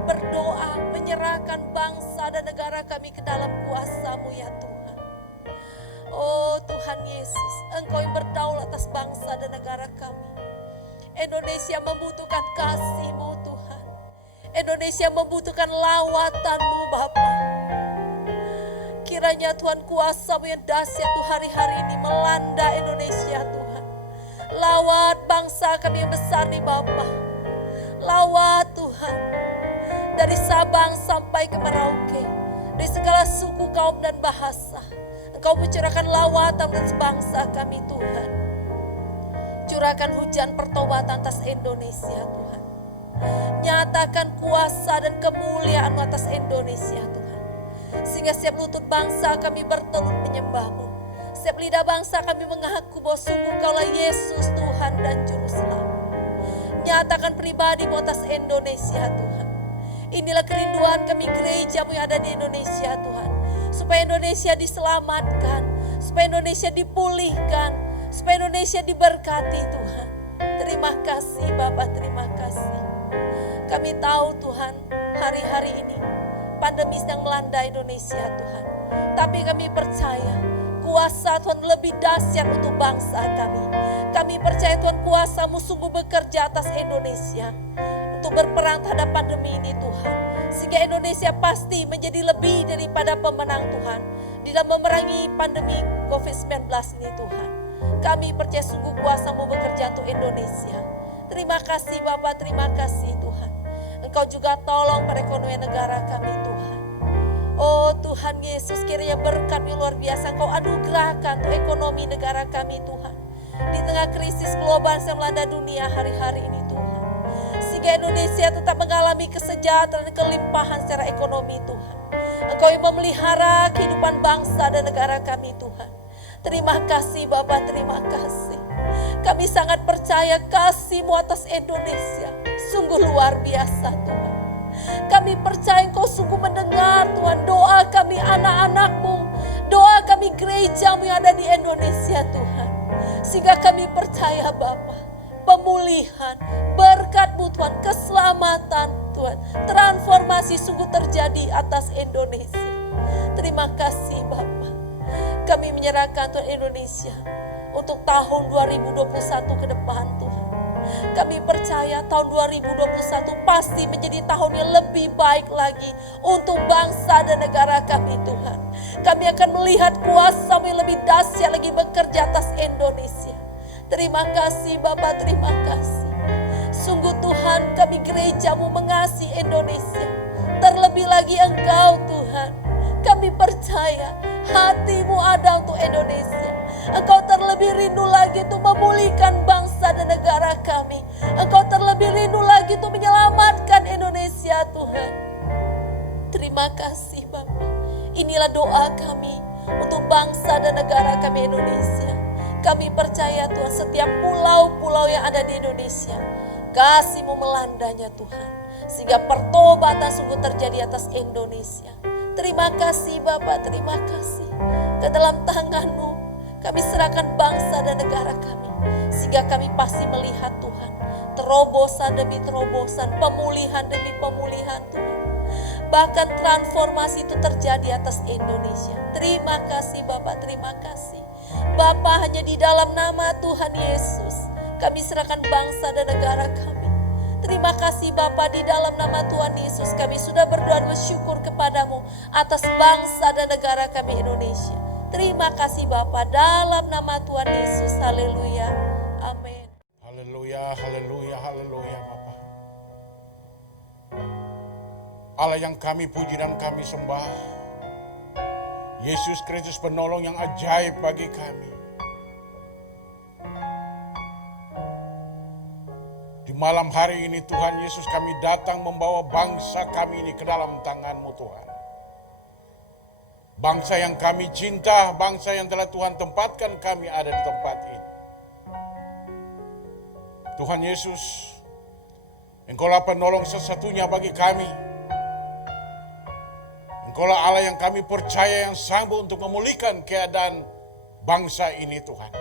berdoa menyerahkan bangsa dan negara kami ke dalam kuasa-Mu ya Tuhan. Oh Tuhan Yesus, Engkau yang berdaulat atas bangsa dan negara kami. Indonesia membutuhkan kasih-Mu Tuhan. Indonesia membutuhkan lawatan-Mu Bapa. Kiranya Tuhan kuasa-Mu yang dahsyat tuh hari-hari ini melanda Indonesia Tuhan. Lawat bangsa kami yang besar nih Bapa. Lawat Tuhan. Dari Sabang sampai ke Merauke. Dari segala suku, kaum dan bahasa. Engkau mencurahkan lawatan atas bangsa kami Tuhan. Curahkan hujan pertobatan atas Indonesia Tuhan. Nyatakan kuasa dan kemuliaan atas Indonesia Tuhan. Sehingga setiap lutut bangsa kami bertelut menyembah-Mu. Setiap lidah bangsa kami mengaku bahwa sungguh Kaulah Yesus Tuhan dan Juru Selamat. Nyatakan pribadi-Mu atas Indonesia Tuhan. Inilah kerinduan kami gereja-Mu yang ada di Indonesia Tuhan. Supaya Indonesia diselamatkan. Supaya Indonesia dipulihkan. Supaya Indonesia diberkati Tuhan. Terima kasih Bapak, terima kasih. Kami tahu Tuhan, hari-hari ini pandemi sedang melanda Indonesia Tuhan. Tapi kami percaya kuasa Tuhan lebih dahsyat untuk bangsa kami. Kami percaya Tuhan kuasa-Mu sungguh bekerja atas Indonesia. Untuk berperang terhadap pandemi ini Tuhan. Sehingga Indonesia pasti menjadi lebih daripada pemenang Tuhan. Di dalam memerangi pandemi COVID-19 ini Tuhan. Kami percaya sungguh kuasa-Mu bekerja untuk Indonesia. Terima kasih Bapak, terima kasih Tuhan. Engkau juga tolong perekonomian negara kami Tuhan. Oh Tuhan Yesus, kiranya berkat yang luar biasa Engkau anugerahkan untuk ekonomi negara kami Tuhan. Di tengah krisis global yang melanda dunia hari-hari ini Tuhan. Sehingga Indonesia tetap mengalami kesejahteraan dan kelimpahan secara ekonomi Tuhan. Engkau yang memelihara kehidupan bangsa dan negara kami Tuhan. Terima kasih Bapak, terima kasih. Kami sangat percaya kasih-Mu atas Indonesia. Sungguh luar biasa Tuhan. Kami percaya Engkau sungguh mendengar Tuhan doa kami anak-anak-Mu. Doa kami gereja-Mu yang ada di Indonesia Tuhan. Sehingga kami percaya Bapa, pemulihan, berkat-Mu Tuhan, keselamatan Tuhan, transformasi sungguh terjadi atas Indonesia. Terima kasih Bapa. Kami menyerahkan Tuhan Indonesia untuk tahun 2021 ke depan Tuhan. Kami percaya tahun 2021 pasti menjadi tahun yang lebih baik lagi untuk bangsa dan negara kami Tuhan. Kami akan melihat kuasa-Mu yang lebih dahsyat lagi bekerja atas Indonesia. Terima kasih Bapak, terima kasih. Sungguh Tuhan, kami gereja-Mu mengasihi Indonesia. Terlebih lagi Engkau Tuhan. Kami percaya hati-Mu ada untuk Indonesia. Engkau terlebih rindu lagi untuk memulihkan bangsa dan negara kami. Engkau terlebih rindu lagi untuk menyelamatkan Indonesia Tuhan. Terima kasih Bapak. Inilah doa kami untuk bangsa dan negara kami Indonesia. Kami percaya Tuhan, setiap pulau-pulau yang ada di Indonesia, kasih-Mu melandanya Tuhan, sehingga pertobatan sungguh terjadi atas Indonesia. Terima kasih Bapa, terima kasih. Ke dalam tangan-Mu kami serahkan bangsa dan negara kami, sehingga kami pasti melihat Tuhan, terobosan demi terobosan, pemulihan demi pemulihan Tuhan. Bahkan transformasi itu terjadi atas Indonesia. Terima kasih Bapak, terima kasih. Bapak, hanya di dalam nama Tuhan Yesus kami serahkan bangsa dan negara kami. Terima kasih Bapak, di dalam nama Tuhan Yesus kami sudah berdoa dan bersyukur kepadamu atas bangsa dan negara kami Indonesia. Terima kasih Bapak, dalam nama Tuhan Yesus. Haleluya. Amin. Haleluya, haleluya, haleluya Bapa. Allah yang kami puji dan kami sembah, Yesus Kristus penolong yang ajaib bagi kami. Di malam hari ini Tuhan Yesus, kami datang membawa bangsa kami ini ke dalam tangan-Mu Tuhan. Bangsa yang kami cinta, bangsa yang telah Tuhan tempatkan kami ada di tempat ini. Tuhan Yesus, Engkaulah penolong sesatunya bagi kami. Engkaulah Allah yang kami percaya, yang sanggup untuk memulihkan keadaan bangsa ini Tuhan.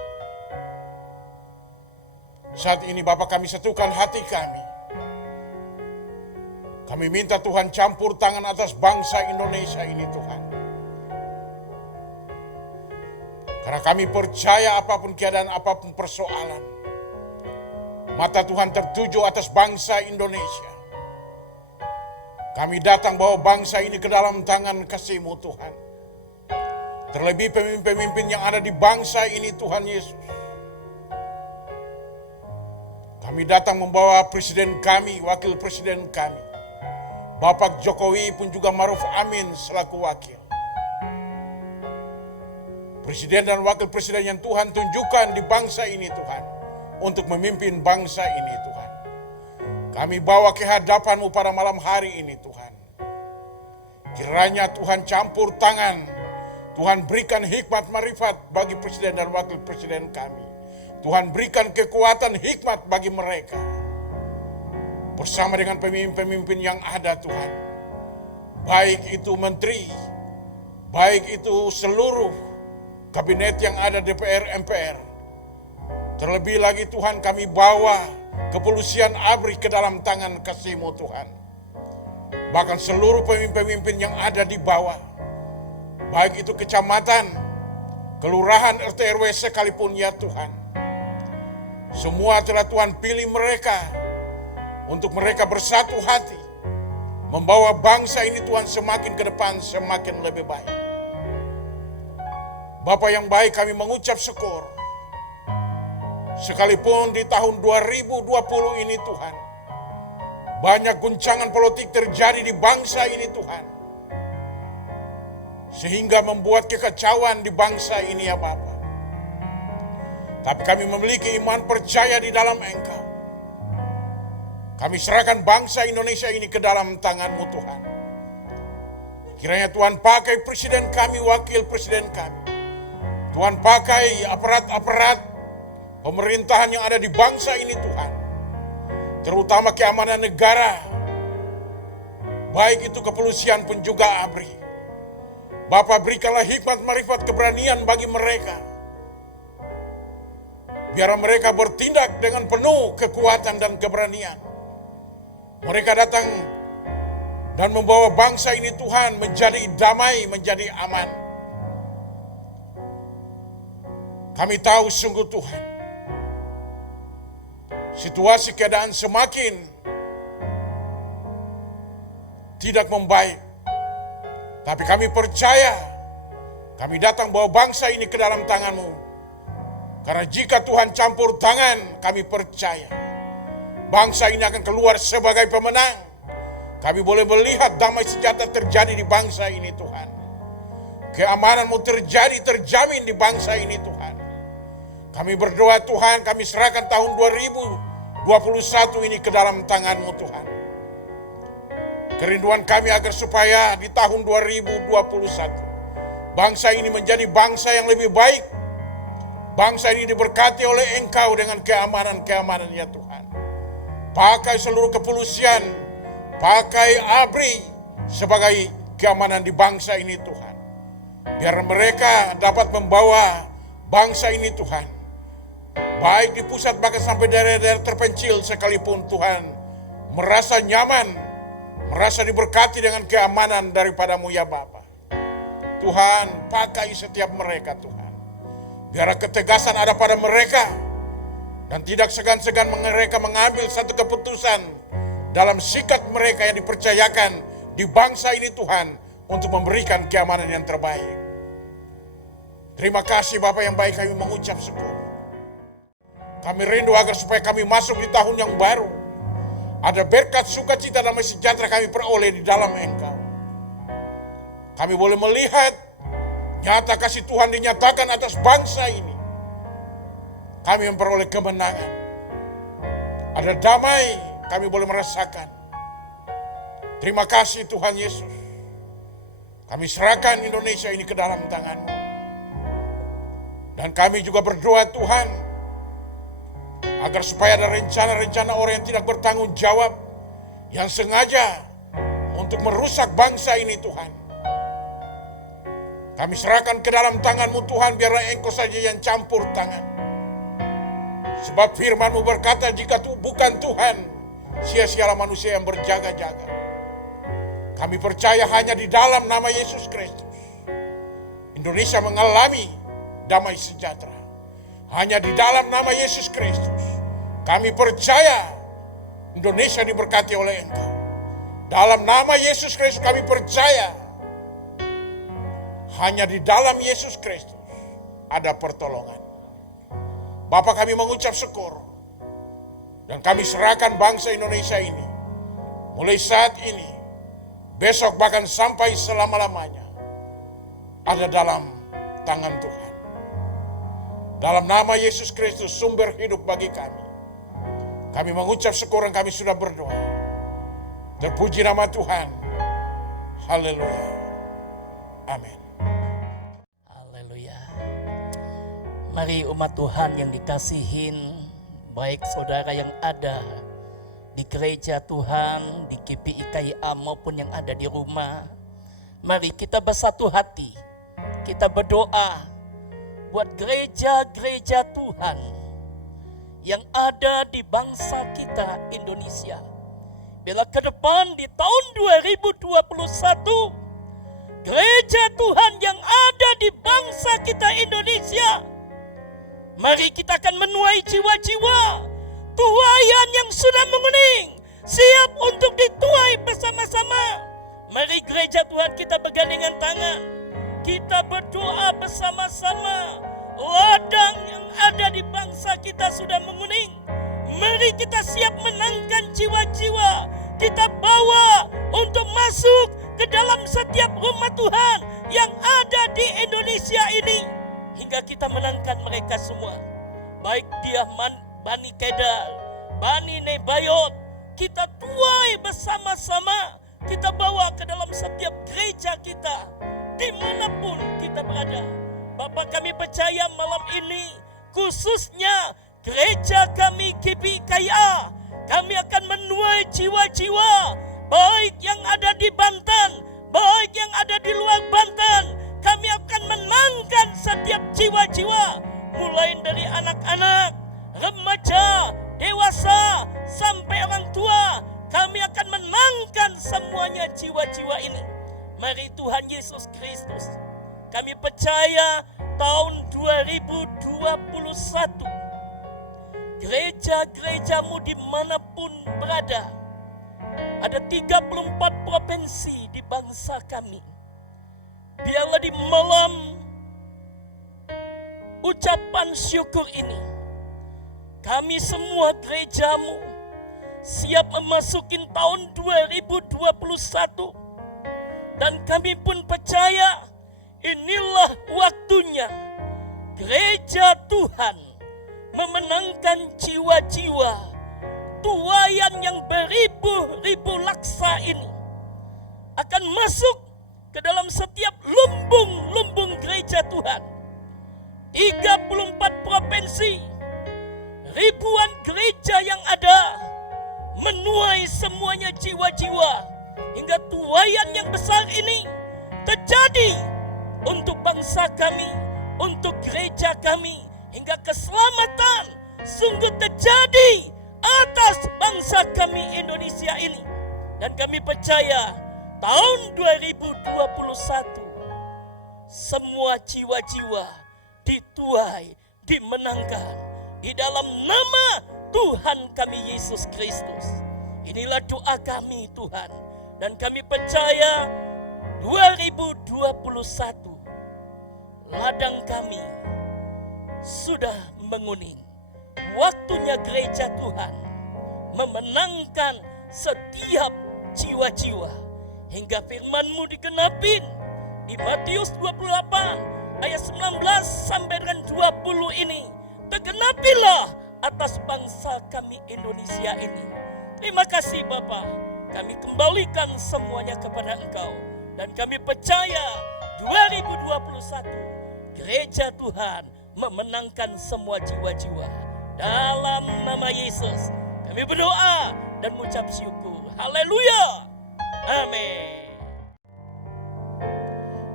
Saat ini Bapa, kami satukan hati kami. Kami minta Tuhan campur tangan atas bangsa Indonesia ini Tuhan. Karena kami percaya apapun keadaan, apapun persoalan, mata Tuhan tertuju atas bangsa Indonesia. Kami datang bawa bangsa ini ke dalam tangan kasih-Mu Tuhan. Terlebih pemimpin-pemimpin yang ada di bangsa ini Tuhan Yesus. Kami datang membawa presiden kami, wakil presiden kami, Bapak Jokowi pun juga Maruf Amin selaku wakil. Presiden dan wakil presiden yang Tuhan tunjukkan di bangsa ini Tuhan, untuk memimpin bangsa ini Tuhan. Kami bawa ke hadapan-Mu pada malam hari ini Tuhan. Kiranya Tuhan campur tangan, Tuhan berikan hikmat marifat bagi presiden dan wakil presiden kami. Tuhan berikan kekuatan hikmat bagi mereka. Bersama dengan pemimpin-pemimpin yang ada Tuhan. Baik itu menteri, baik itu seluruh kabinet yang ada DPR MPR. Terlebih lagi Tuhan, kami bawa kepolisian ABRI ke dalam tangan kasih-Mu Tuhan. Bahkan seluruh pemimpin-pemimpin yang ada di bawah, baik itu kecamatan, kelurahan, RT RW sekalipun ya Tuhan. Semua telah Tuhan pilih mereka, untuk mereka bersatu hati, membawa bangsa ini Tuhan semakin ke depan, semakin lebih baik. Bapa yang baik, kami mengucap syukur. Sekalipun di tahun 2020 ini Tuhan, banyak guncangan politik terjadi di bangsa ini Tuhan, sehingga membuat kekacauan di bangsa ini ya Bapa. Tapi kami memiliki iman percaya di dalam Engkau. Kami serahkan bangsa Indonesia ini ke dalam tangan-Mu Tuhan. Kiranya Tuhan pakai presiden kami, wakil presiden kami. Tuhan pakai aparat-aparat pemerintahan yang ada di bangsa ini Tuhan. Terutama keamanan negara. Baik itu kepolisian pun juga ABRI. Bapa, berikanlah hikmat, marifat, keberanian bagi mereka. Biar mereka bertindak dengan penuh kekuatan dan keberanian. Mereka datang dan membawa bangsa ini Tuhan menjadi damai, menjadi aman. Kami tahu sungguh Tuhan, situasi keadaan semakin tidak membaik. Tapi kami percaya, kami datang bawa bangsa ini ke dalam tangan-Mu. Karena jika Tuhan campur tangan, kami percaya bangsa ini akan keluar sebagai pemenang. Kami boleh melihat damai sejahtera terjadi di bangsa ini Tuhan. Keamanan-Mu terjadi, terjamin di bangsa ini Tuhan. Kami berdoa Tuhan, kami serahkan tahun 2021 ini ke dalam tangan-Mu Tuhan. Kerinduan kami agar supaya di tahun 2021 bangsa ini menjadi bangsa yang lebih baik. Bangsa ini diberkati oleh Engkau dengan keamanan-keamanan ya Tuhan. Pakai seluruh kepolisian, pakai ABRI sebagai keamanan di bangsa ini Tuhan. Biar mereka dapat membawa bangsa ini Tuhan, baik di pusat bahkan sampai daerah-daerah terpencil sekalipun Tuhan, merasa nyaman, merasa diberkati dengan keamanan daripada-Mu ya Bapa. Tuhan, pakai setiap mereka Tuhan. Biar ketegasan ada pada mereka, dan tidak segan-segan mereka mengambil satu keputusan dalam sikap mereka yang dipercayakan di bangsa ini Tuhan, untuk memberikan keamanan yang terbaik. Terima kasih Bapa yang baik, kami mengucap syukur. Kami rindu agar supaya kami masuk di tahun yang baru, ada berkat, sukacita, damai sejahtera kami peroleh di dalam Engkau. Kami boleh melihat nyata kasih Tuhan dinyatakan atas bangsa ini. Kami memperoleh kemenangan. Ada damai kami boleh merasakan. Terima kasih Tuhan Yesus. Kami serahkan Indonesia ini ke dalam tangan-Mu. Dan kami juga berdoa Tuhan, agar supaya ada rencana-rencana orang yang tidak bertanggung jawab, yang sengaja untuk merusak bangsa ini Tuhan. Kami serahkan ke dalam tangan-Mu Tuhan, biarlah Engkau saja yang campur tangan. Sebab firman-Mu berkata, jika bukan Tuhan, sia-sialah manusia yang berjaga-jaga. Kami percaya hanya di dalam nama Yesus Kristus, Indonesia mengalami damai sejahtera. Hanya di dalam nama Yesus Kristus, kami percaya Indonesia diberkati oleh Engkau. Dalam nama Yesus Kristus kami percaya, hanya di dalam Yesus Kristus ada pertolongan. Bapa, kami mengucap syukur, dan kami serahkan bangsa Indonesia ini, mulai saat ini, besok bahkan sampai selama-lamanya, ada dalam tangan Tuhan. Dalam nama Yesus Kristus, sumber hidup bagi kami, kami mengucap syukur dan kami sudah berdoa. Terpuji nama Tuhan. Haleluya. Amin. Haleluya. Mari umat Tuhan yang dikasihin, baik saudara yang ada di gereja Tuhan, di GPI maupun yang ada di rumah. Mari kita bersatu hati, kita berdoa buat gereja-gereja Tuhan yang ada di bangsa kita Indonesia. Bila ke depan di tahun 2021, gereja Tuhan yang ada di bangsa kita Indonesia, mari kita akan menuai jiwa-jiwa tuaian yang sudah menguning, siap untuk dituai bersama-sama. Mari gereja Tuhan kita bergandengan tangan, kita berdoa bersama-sama. Ladang yang ada di bangsa kita sudah menguning. Mari kita siap menangkan jiwa-jiwa. Kita bawa untuk masuk ke dalam setiap rumah Tuhan yang ada di Indonesia ini, hingga kita menangkan mereka semua. Baik dia Bani Kedar, Bani Nebayot, kita tuai bersama-sama. Kita bawa ke dalam setiap gereja kita, dimanapun kita berada. Bapak, kami percaya malam ini, khususnya gereja kami GPI, kami akan menuai jiwa-jiwa, baik yang ada di Banten, baik yang ada di luar Banten. Kami akan menangkan setiap jiwa-jiwa, mulai dari anak-anak, remaja, dewasa, sampai orang tua. Kami akan menangkan semuanya jiwa-jiwa ini. Mari Tuhan Yesus Kristus, kami percaya tahun 2021, gereja-gerejamu dimanapun berada, ada 34 provinsi di bangsa kami. Biarlah di malam ucapan syukur ini, kami semua gerejamu siap memasuki tahun 2021. Dan kami pun percaya inilah waktunya gereja Tuhan memenangkan jiwa-jiwa tuaian yang beribu-ribu laksa ini akan masuk ke dalam setiap lumbung-lumbung gereja Tuhan. 34 provinsi, ribuan gereja yang ada, menuai semuanya jiwa-jiwa, hingga tuaian yang besar ini terjadi untuk bangsa kami, untuk gereja kami, hingga keselamatan sungguh terjadi atas bangsa kami Indonesia ini. Dan kami percaya tahun 2021 semua jiwa-jiwa dituai, dimenangkan di dalam nama Tuhan kami Yesus Kristus. Inilah doa kami Tuhan, dan kami percaya 2021 ladang kami sudah menguning. Waktunya gereja Tuhan memenangkan setiap jiwa-jiwa hingga firman-Mu digenapin di Matius 28 ayat 19 sampai dengan 20 ini. Tergenapilah atas bangsa kami Indonesia ini. Terima kasih Bapa, kami kembalikan semuanya kepada Engkau, dan kami percaya 2021 gereja Tuhan memenangkan semua jiwa-jiwa. Dalam nama Yesus kami berdoa dan mengucap syukur. Haleluya. Amin.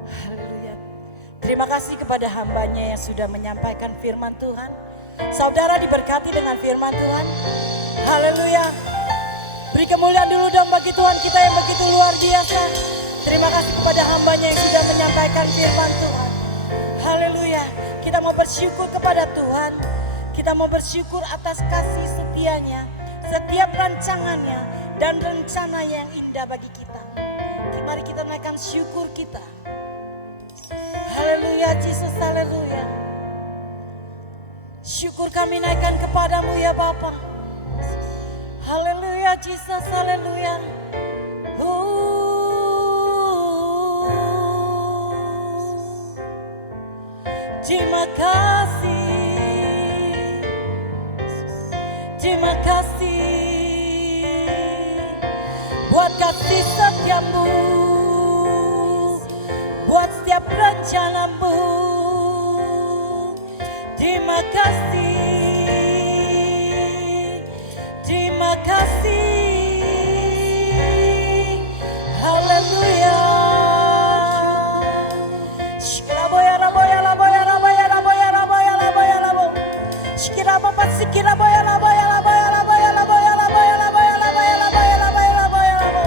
Haleluya. Terima kasih kepada hambanya yang sudah menyampaikan firman Tuhan. Saudara diberkati dengan firman Tuhan. Haleluya. Beri kemuliaan dulu dong bagi Tuhan kita yang begitu luar biasa. Terima kasih kepada hambanya yang sudah menyampaikan firman Tuhan. Haleluya. Kita mau bersyukur kepada Tuhan. Kita mau bersyukur atas kasih setianya, setiap rancangannya dan rencananya yang indah bagi kita. Mari kita naikkan syukur kita. Haleluya Yesus, haleluya. Syukur kami naikkan kepadamu ya Bapa. Haleluya Yesus, haleluya. Terima kasih. Terima kasih buat kasih setiamu, buat setiap rencanamu. Terima kasih, terima kasih. Haleluya. Shikiraboya raboya raboya raboya raboya raboya raboya rabo. Shikirababa sikiraboya raboya raboya raboya raboya raboya raboya raboya raboya raboya raboya rabo.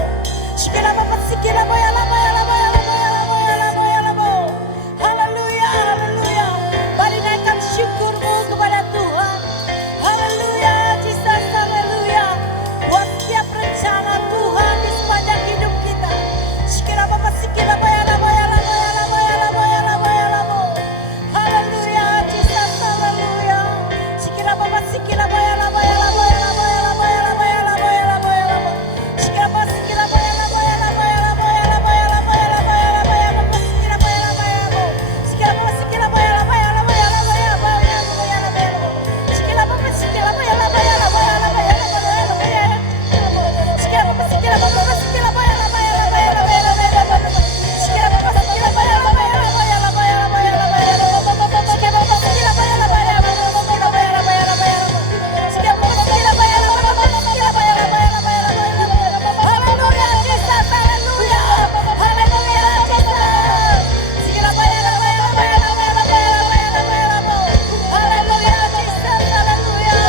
Shikirababa sikiraboya raboya raboya raboya raboya raboya rabo. Haleluya, haleluya. Mari naikkan syukurmu kepada Tuhan. Haleluya, Jesus, haleluya. Buat setiap rencana Tuhan di sepanjang hidup kita. Shikirababa sikiraboya raboya raboya raboya raboya raboya rabo. Haleluya, Jesus, haleluya. Shikirababa sikiraboya raboya raboya raboya raboya raboya raboya raboya rabo. Shikirababa sikiraboya raboya raboya raboya raboya raboya raboya raboya rabo. Sikiraboya raboya rabo. Shikirababa sikiraboya raboya raboya raboya raboya raboya raboya rabo. Shikirababa sikiraboya raboya raboya raboya raboya raboya rabo. Shikirababa sikiraboya sikiraboya raboya raboya raboya raboya rabo. Shikirababa sikiraboya raboya raboya raboya raboya raboya rabo. Shikirababa sikiraboya raboya raboya sikiraboya raboya raboya rabo. Shikirababa sikiraboya raboya sikiraboya raboya raboya raboya rabo. Haleluya, Jesus, haleluya. Haleluya, Jesus. Sikiraboya raboya raboya raboya raboya raboya raboya rabo. Haleluya, Jesus, haleluya.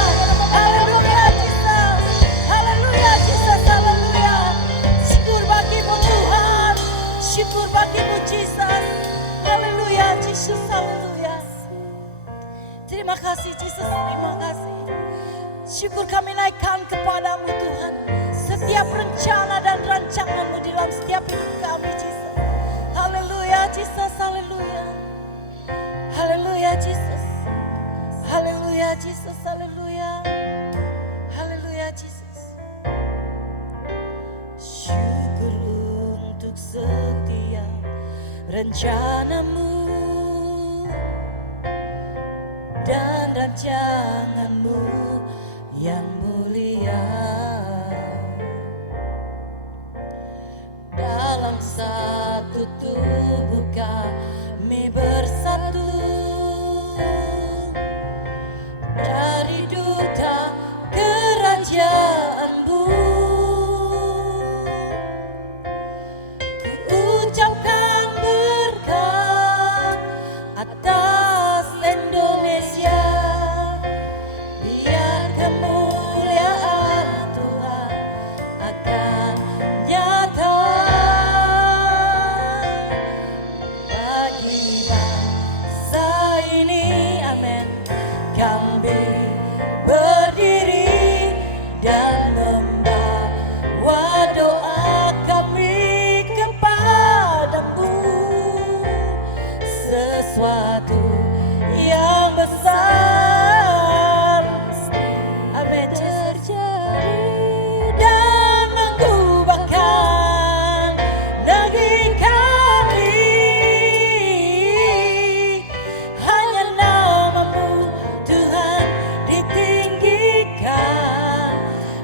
Haleluya, Jesus. Haleluya, Jesus, haleluya. Syukur bagimu Tuhan. Syukur bagimu Jesus. Haleluya, Jesus, haleluya. Terima kasih Jesus, terima kasih. Syukur kami naikkan kepadamu Tuhan. Setiap rencana dan rancanganmu di dalam setiap hidup kami Jesus. Haleluya Jesus, haleluya. Haleluya Jesus. Haleluya Jesus, haleluya. Haleluya Jesus. Syukur untuk setiap rencanamu dan rancanganmu yang mulia. Dalam satu tubuh kami bersatu. kami berdiri dan membawa doa kami kepadamu, sesuatu yang besar, amin, terjadi dan mengubahkan negeri kami. Hanya namamu Tuhan ditinggikan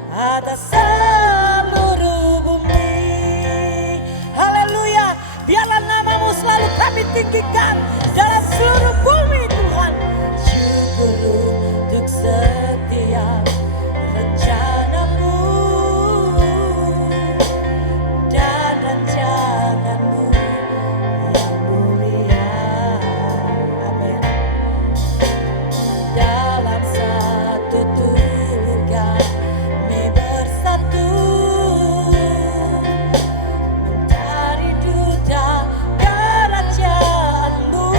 atas seluruh bumi. Haleluya, biarlah namamu selalu kami tinggikan dalam seluruh bumi Tuhan. Syukur untuk setiap rencanamu dan rancanganmu yang mulia. Amin. Dalam satu tubuh kami bersatu, mencari duta kerajaanmu.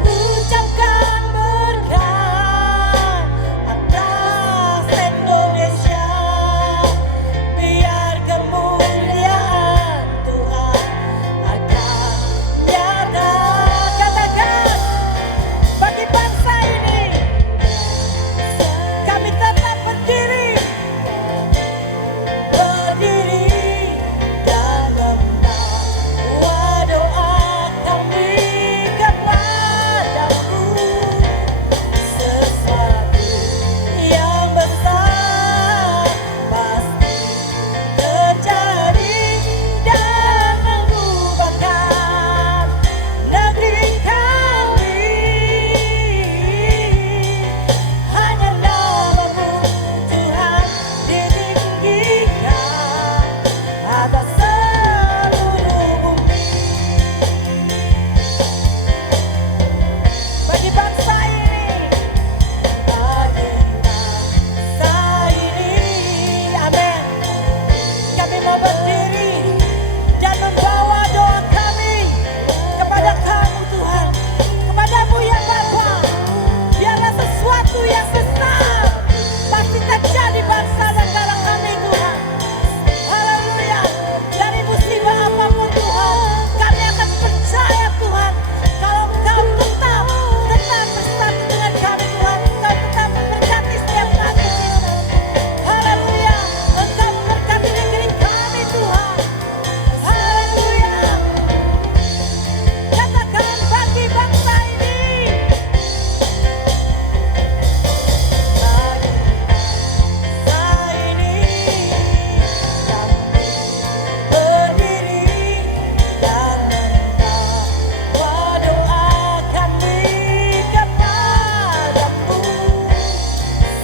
Ku ucapkan berkat atas Indonesia, biar kemuliaan Tuhan akan nyata. Katakan, bagi bangsa ini kami tetap berdiri dan membawa doa kami kepadamu, sesuatu yang besar pasti terjadi dan mengubahkan negeri kami. Hanya namamu Tuhan ditinggikan atas seluruh bumi. Bagi bangsa ini, amin, kami mau berdiri dan membawa doa kami kepada kamu Tuhan, kepadamu ya Bapa. Biarlah sesuatu yang besar pasti terjadi bangsa negara kami Tuhan. Haleluya, dari musibah apapun Tuhan, kami akan percaya Tuhan, kalau Engkau tetap bersatu dengan kami Tuhan. Engkau tetap memberkati setiap kami Yesus. Haleluya, Engkau memberkati negeri kami Tuhan. Haleluya. Katakan, bagi bangsa ini, bagi bangsa ini kami berdiri dan membawa doa kami kepadamu,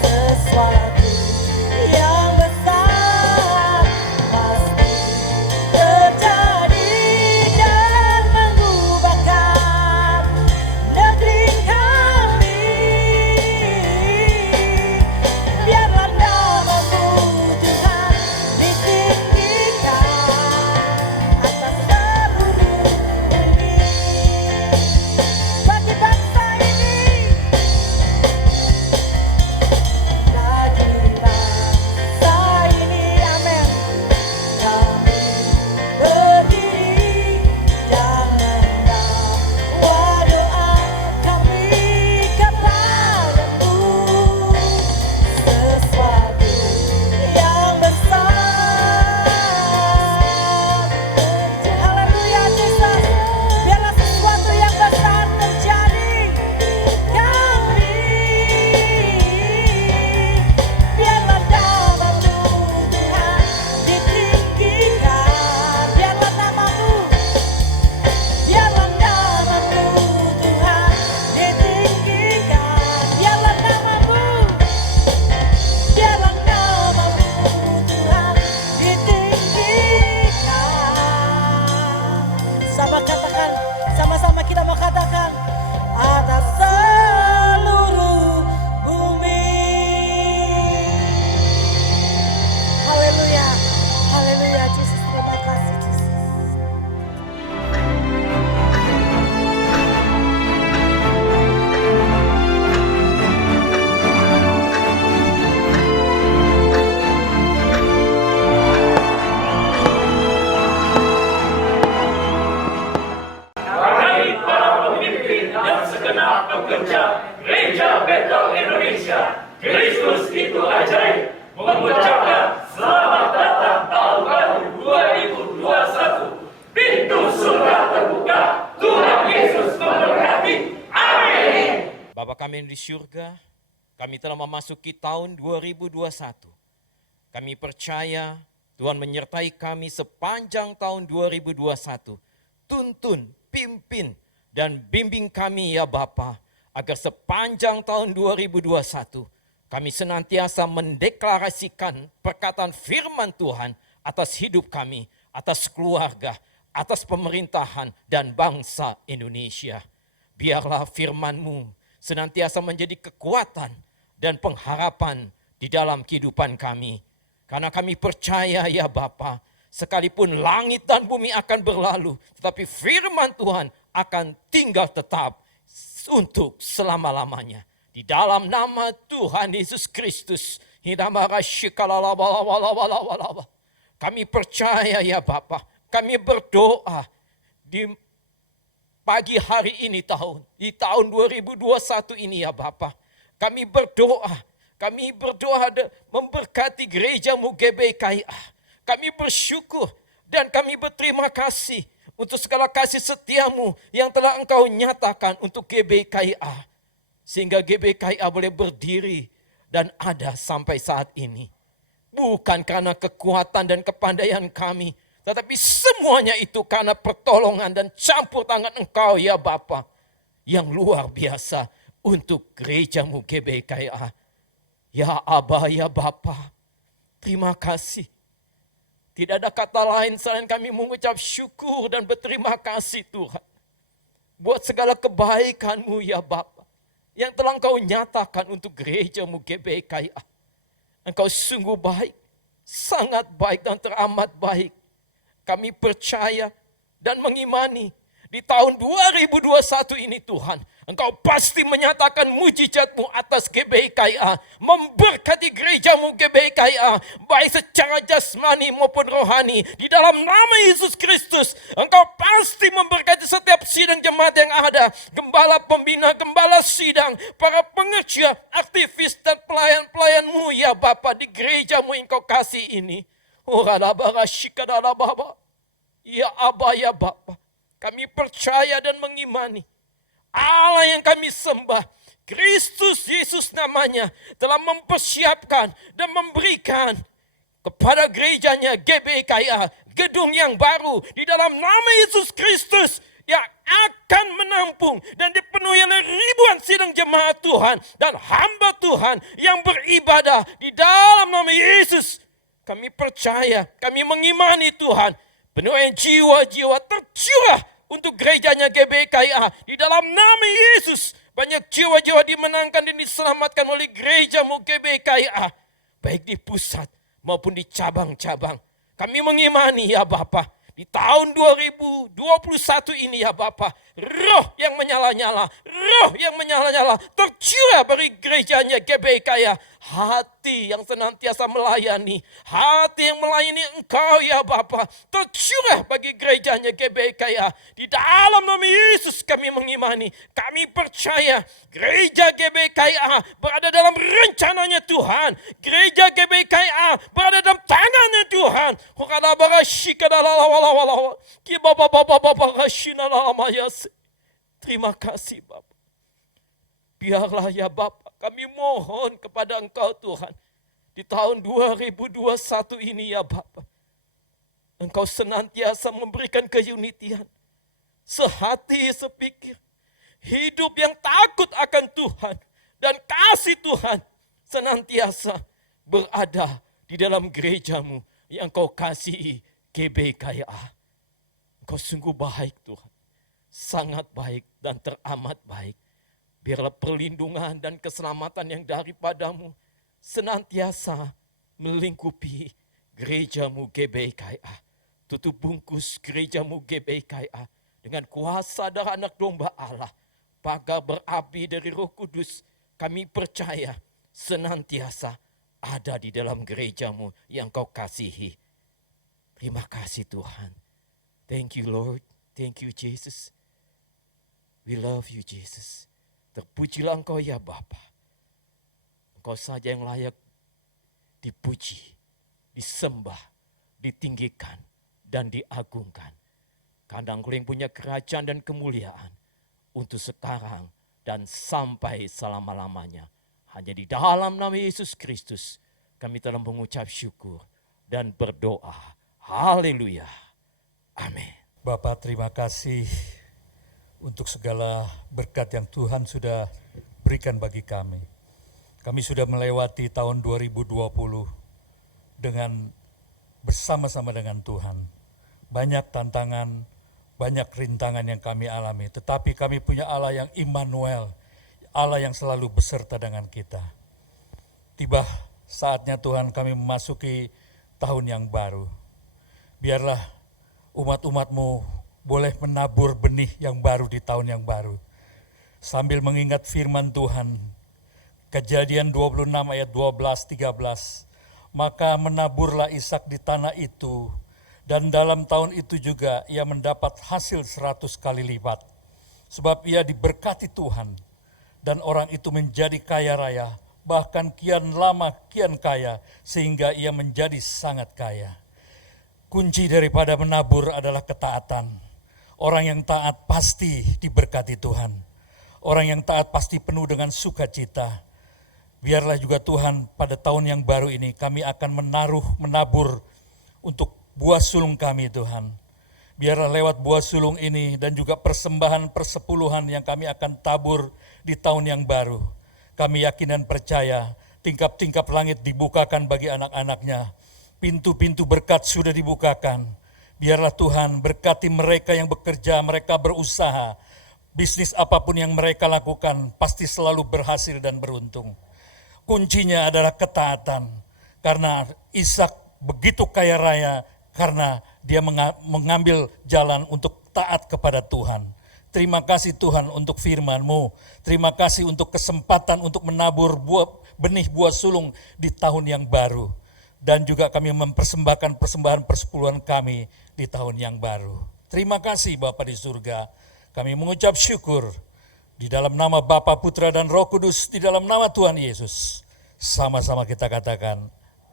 sesuatu yang besar pasti terjadi dan mengubahkan negeri kami. Biarlah namamu Tuhan ditinggikan atas seluruh bumi. Bagi bangsa ini, amin, kami berdiri dan membawa doa kami kepadamu, sesuatu yang besar. Haleluya Yesus, biarlah sesuatu yang besar terjadi kami. Biarlah namamu Tuhan ditinggikan. Biarlah namamu Tuhan ditinggikan. Biarlah namamu Tuhan ditinggikan. Sama-sama kita mau katakan, atas seluruh bumi. Haleluya, haleluya Yesus, terima kasih Yesus. Bapa kami yang di surga, kami telah memasuki tahun 2021. Kami percaya Tuhan menyertai kami sepanjang tahun 2021. Tuntun, pimpin, dan bimbing kami ya Bapa, agar sepanjang tahun 2021 kami senantiasa mendeklarasikan perkataan firman Tuhan atas hidup kami, atas keluarga, atas pemerintahan dan bangsa Indonesia. Biarlah firman-Mu senantiasa menjadi kekuatan dan pengharapan di dalam kehidupan kami. Karena kami percaya ya Bapa, sekalipun langit dan bumi akan berlalu, tetapi firman Tuhan akan tinggal tetap untuk selama-lamanya. Di dalam nama Tuhan Yesus Kristus, kami percaya ya Bapa, kami berdoa di pagi hari ini di tahun 2021 ini ya Bapa. Kami berdoa memberkati gereja-Mu GBKIA. Kami bersyukur dan kami berterima kasih untuk segala kasih setia-Mu yang telah Engkau nyatakan untuk GBKIA. Sehingga GBKIA boleh berdiri dan ada sampai saat ini. Bukan karena kekuatan dan kepandaian kami, tetapi semuanya itu karena pertolongan dan campur tangan Engkau ya Bapa, yang luar biasa untuk gereja-Mu GBKIA. Ya Aba, ya Bapa, terima kasih. Tidak ada kata lain selain kami mengucap syukur dan berterima kasih Tuhan. Buat segala kebaikan-Mu ya Bapa, yang telah Engkau nyatakan untuk gereja-Mu GBKIA. Engkau sungguh baik, sangat baik dan teramat baik. Kami percaya dan mengimani di tahun 2021 ini Tuhan, Engkau pasti menyatakan mujizat-Mu atas GBKIA, memberkati gereja-Mu GBKIA, baik secara jasmani maupun rohani. Di dalam nama Yesus Kristus, Engkau pasti memberkati setiap sidang jemaat yang ada, gembala pembina, gembala sidang, para pengerja, aktivis dan pelayan-pelayan-Mu ya Bapa di gereja-Mu yang Engkau kasih ini. Ya Aba ya Bapa, kami percaya dan mengimani Allah yang kami sembah, Kristus Yesus namanya, telah mempersiapkan dan memberikan kepada gerejanya GBKIA gedung yang baru di dalam nama Yesus Kristus yang akan menampung dan dipenuhi oleh ribuan sidang jemaat Tuhan dan hamba Tuhan yang beribadah di dalam nama Yesus. Kami percaya, kami mengimani Tuhan, penuhi jiwa-jiwa tercurah untuk gerejanya GBKIA di dalam nama Yesus. Banyak jiwa-jiwa dimenangkan dan diselamatkan oleh gereja-Mu GBKIA, baik di pusat maupun di cabang-cabang. Kami mengimani ya Bapa, di tahun 2021 ini ya Bapa, roh yang menyala-nyala tercurah bagi gerejanya GBKIA. Hati yang senantiasa melayani, hati yang melayani Engkau ya Bapa, tercurah bagi gerejanya GBKIA. Di dalam nama Yesus kami mengimani, kami percaya gereja GBKIA berada dalam rencananya Tuhan. Gereja GBKIA berada dalam tangannya Tuhan. Terima kasih Bapa. Biarlah ya Bapa, kami mohon kepada Engkau Tuhan, di tahun 2021 ini ya Bapa, Engkau senantiasa memberikan keunitian, sehati sepikir, hidup yang takut akan Tuhan, dan kasih Tuhan senantiasa berada di dalam gereja-Mu yang Engkau kasihi GBKIA. Engkau sungguh baik Tuhan, sangat baik dan teramat baik. Biarlah perlindungan dan keselamatan yang daripada-Mu senantiasa melingkupi gereja-Mu GBKIA. Tutup bungkus gereja-Mu GBKIA dengan kuasa darah anak domba Allah. Pagar berapi dari Roh Kudus, kami percaya senantiasa ada di dalam gereja-Mu yang Kau kasihi. Terima kasih Tuhan. Thank you Lord. Thank you Jesus. We love you Jesus. Terpujilah Engkau ya Bapa. Engkau saja yang layak dipuji, disembah, ditinggikan, dan diagungkan. Karena Engkau yang punya kerajaan dan kemuliaan untuk sekarang dan sampai selama-lamanya. Hanya di dalam nama Yesus Kristus kami telah mengucap syukur dan berdoa. Haleluya. Amin. Bapak, terima kasih untuk segala berkat yang Tuhan sudah berikan bagi kami. Kami sudah melewati tahun 2020 dengan bersama-sama dengan Tuhan. Banyak tantangan, banyak rintangan yang kami alami, tetapi kami punya Allah yang Immanuel, Allah yang selalu beserta dengan kita. Tiba saatnya Tuhan kami memasuki tahun yang baru. Biarlah umat-umat-Mu boleh menabur benih yang baru di tahun yang baru. Sambil mengingat firman Tuhan, Kejadian 26 ayat 12-13, maka menaburlah Ishak di tanah itu, dan dalam tahun itu juga ia mendapat hasil 100 kali lipat. Sebab ia diberkati Tuhan, dan orang itu menjadi kaya raya, bahkan kian lama kian kaya, sehingga ia menjadi sangat kaya. Kunci daripada menabur adalah ketaatan. Orang yang taat pasti diberkati Tuhan. Orang yang taat pasti penuh dengan sukacita. Biarlah juga Tuhan pada tahun yang baru ini kami akan menabur untuk buah sulung kami Tuhan. Biarlah lewat buah sulung ini dan juga persembahan persepuluhan yang kami akan tabur di tahun yang baru. Kami yakin dan percaya tingkap-tingkap langit dibukakan bagi anak-anaknya. Pintu-pintu berkat sudah dibukakan. Biarlah Tuhan berkati mereka yang bekerja, mereka berusaha. Bisnis apapun yang mereka lakukan pasti selalu berhasil dan beruntung. Kuncinya adalah ketaatan. Karena Ishak begitu kaya raya karena dia mengambil jalan untuk taat kepada Tuhan. Terima kasih Tuhan untuk firman-Mu. Terima kasih untuk kesempatan untuk menabur benih buah sulung di tahun yang baru. Dan juga kami mempersembahkan persembahan persepuluhan kami di tahun yang baru. Terima kasih Bapa di surga. Kami mengucap syukur di dalam nama Bapa, Putra, dan Roh Kudus, di dalam nama Tuhan Yesus. Sama-sama kita katakan,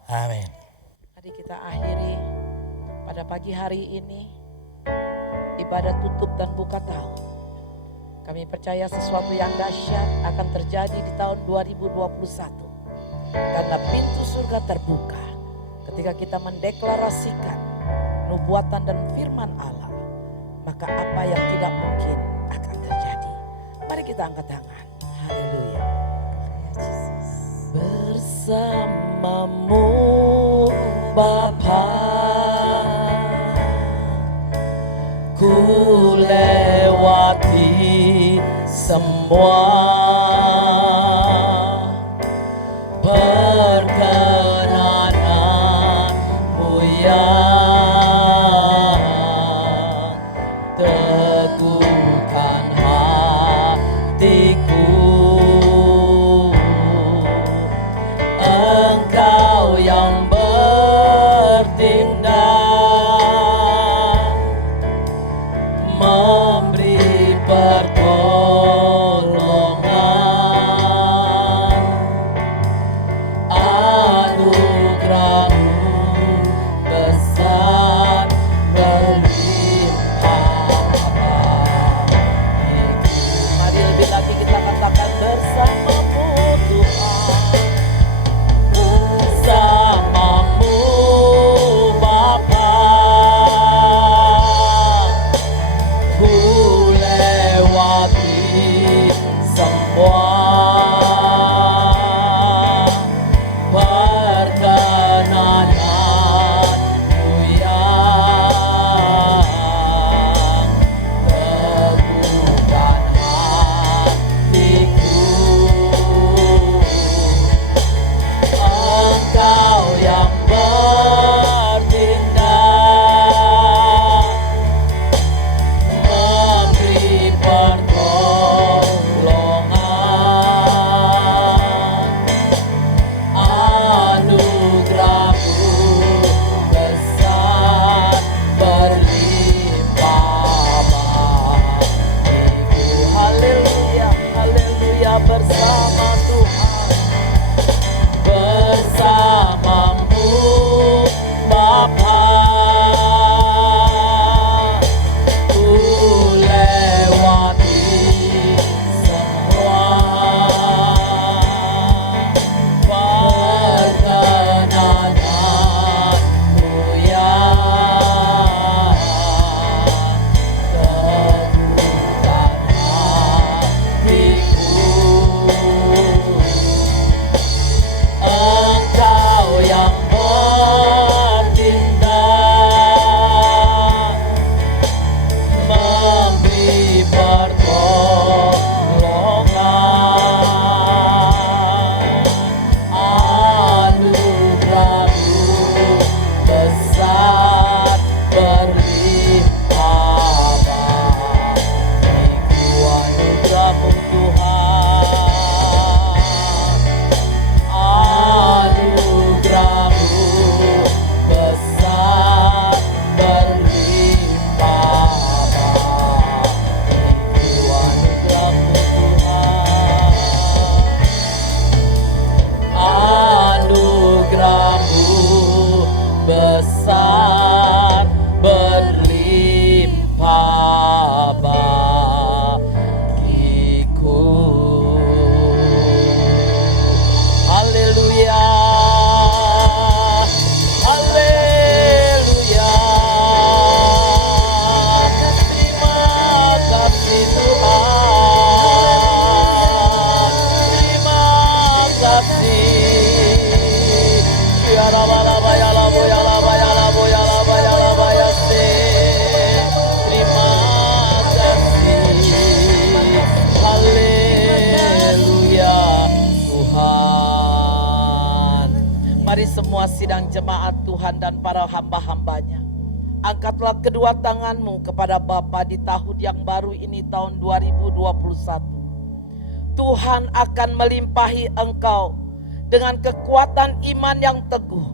amin. Mari kita akhiri pada pagi hari ini ibadat tutup dan buka tahun. Kami percaya sesuatu yang dahsyat akan terjadi di tahun 2021. Karena pintu surga terbuka ketika kita mendeklarasikan nubuatan dan firman Allah. Maka apa yang tidak mungkin akan terjadi. Mari kita angkat tangan. Haleluya. Bersamamu Bapa, ku lewati semua perkenananmu yang teguhkan hatiku. Engkau yang bertindak, memberi pertolongan, anugerah-Mu besar berlimpah. Mari lebih lagi kita katakan bersamamu Tuhan. Bersamamu Bapa, ku lewati semua sidang jemaat Tuhan dan para hamba-hambanya. Angkatlah kedua tanganmu kepada Bapa di tahun yang baru ini, tahun 2021. Tuhan akan melimpahi engkau dengan kekuatan iman yang teguh,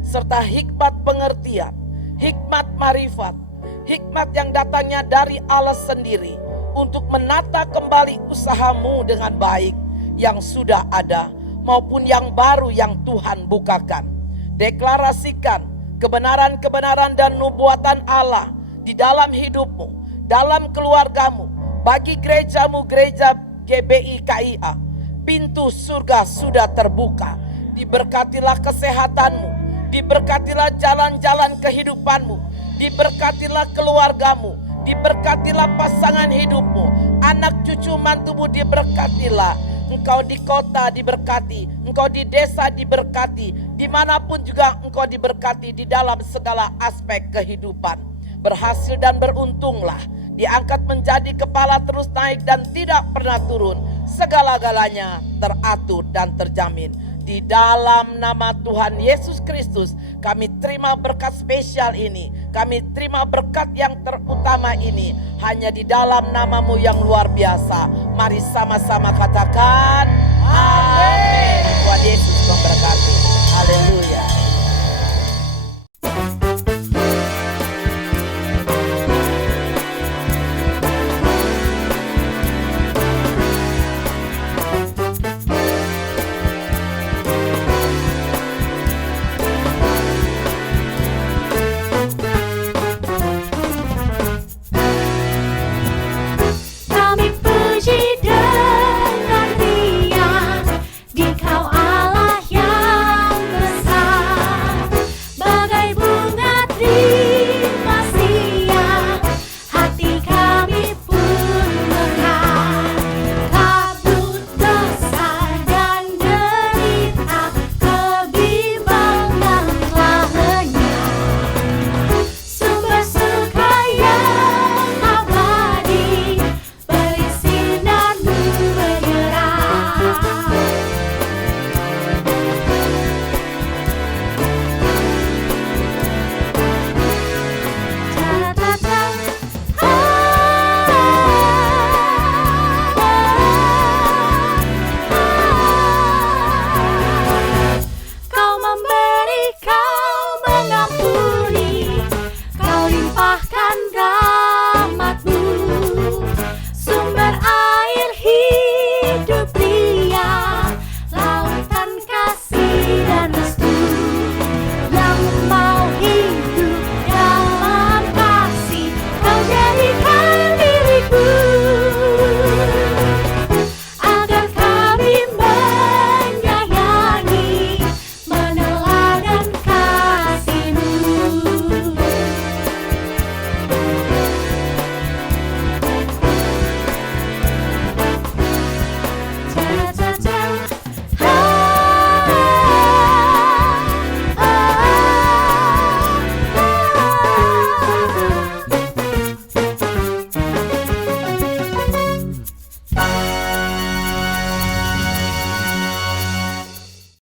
serta hikmat pengertian, hikmat marifat, hikmat yang datangnya dari Allah sendiri untuk menata kembali usahamu dengan baik yang sudah ada maupun yang baru yang Tuhan bukakan. Deklarasikan kebenaran-kebenaran dan nubuatan Allah di dalam hidupmu, dalam keluargamu, bagi gerejamu, gereja GBI KIA. Pintu surga sudah terbuka. Diberkatilah kesehatanmu, diberkatilah jalan-jalan kehidupanmu, diberkatilah keluargamu, diberkatilah pasangan hidupmu, anak cucu mantumu diberkatilah. Engkau di kota diberkati, engkau di desa diberkati, dimanapun juga engkau diberkati di dalam segala aspek kehidupan. Berhasil dan beruntunglah, diangkat menjadi kepala terus naik dan tidak pernah turun. Segala-galanya teratur dan terjamin. Di dalam nama Tuhan Yesus Kristus kami terima berkat spesial ini. Kami terima berkat yang terutama ini hanya di dalam namamu yang luar biasa. Mari sama-sama katakan amin. Tuhan Yesus memberkati. Haleluya.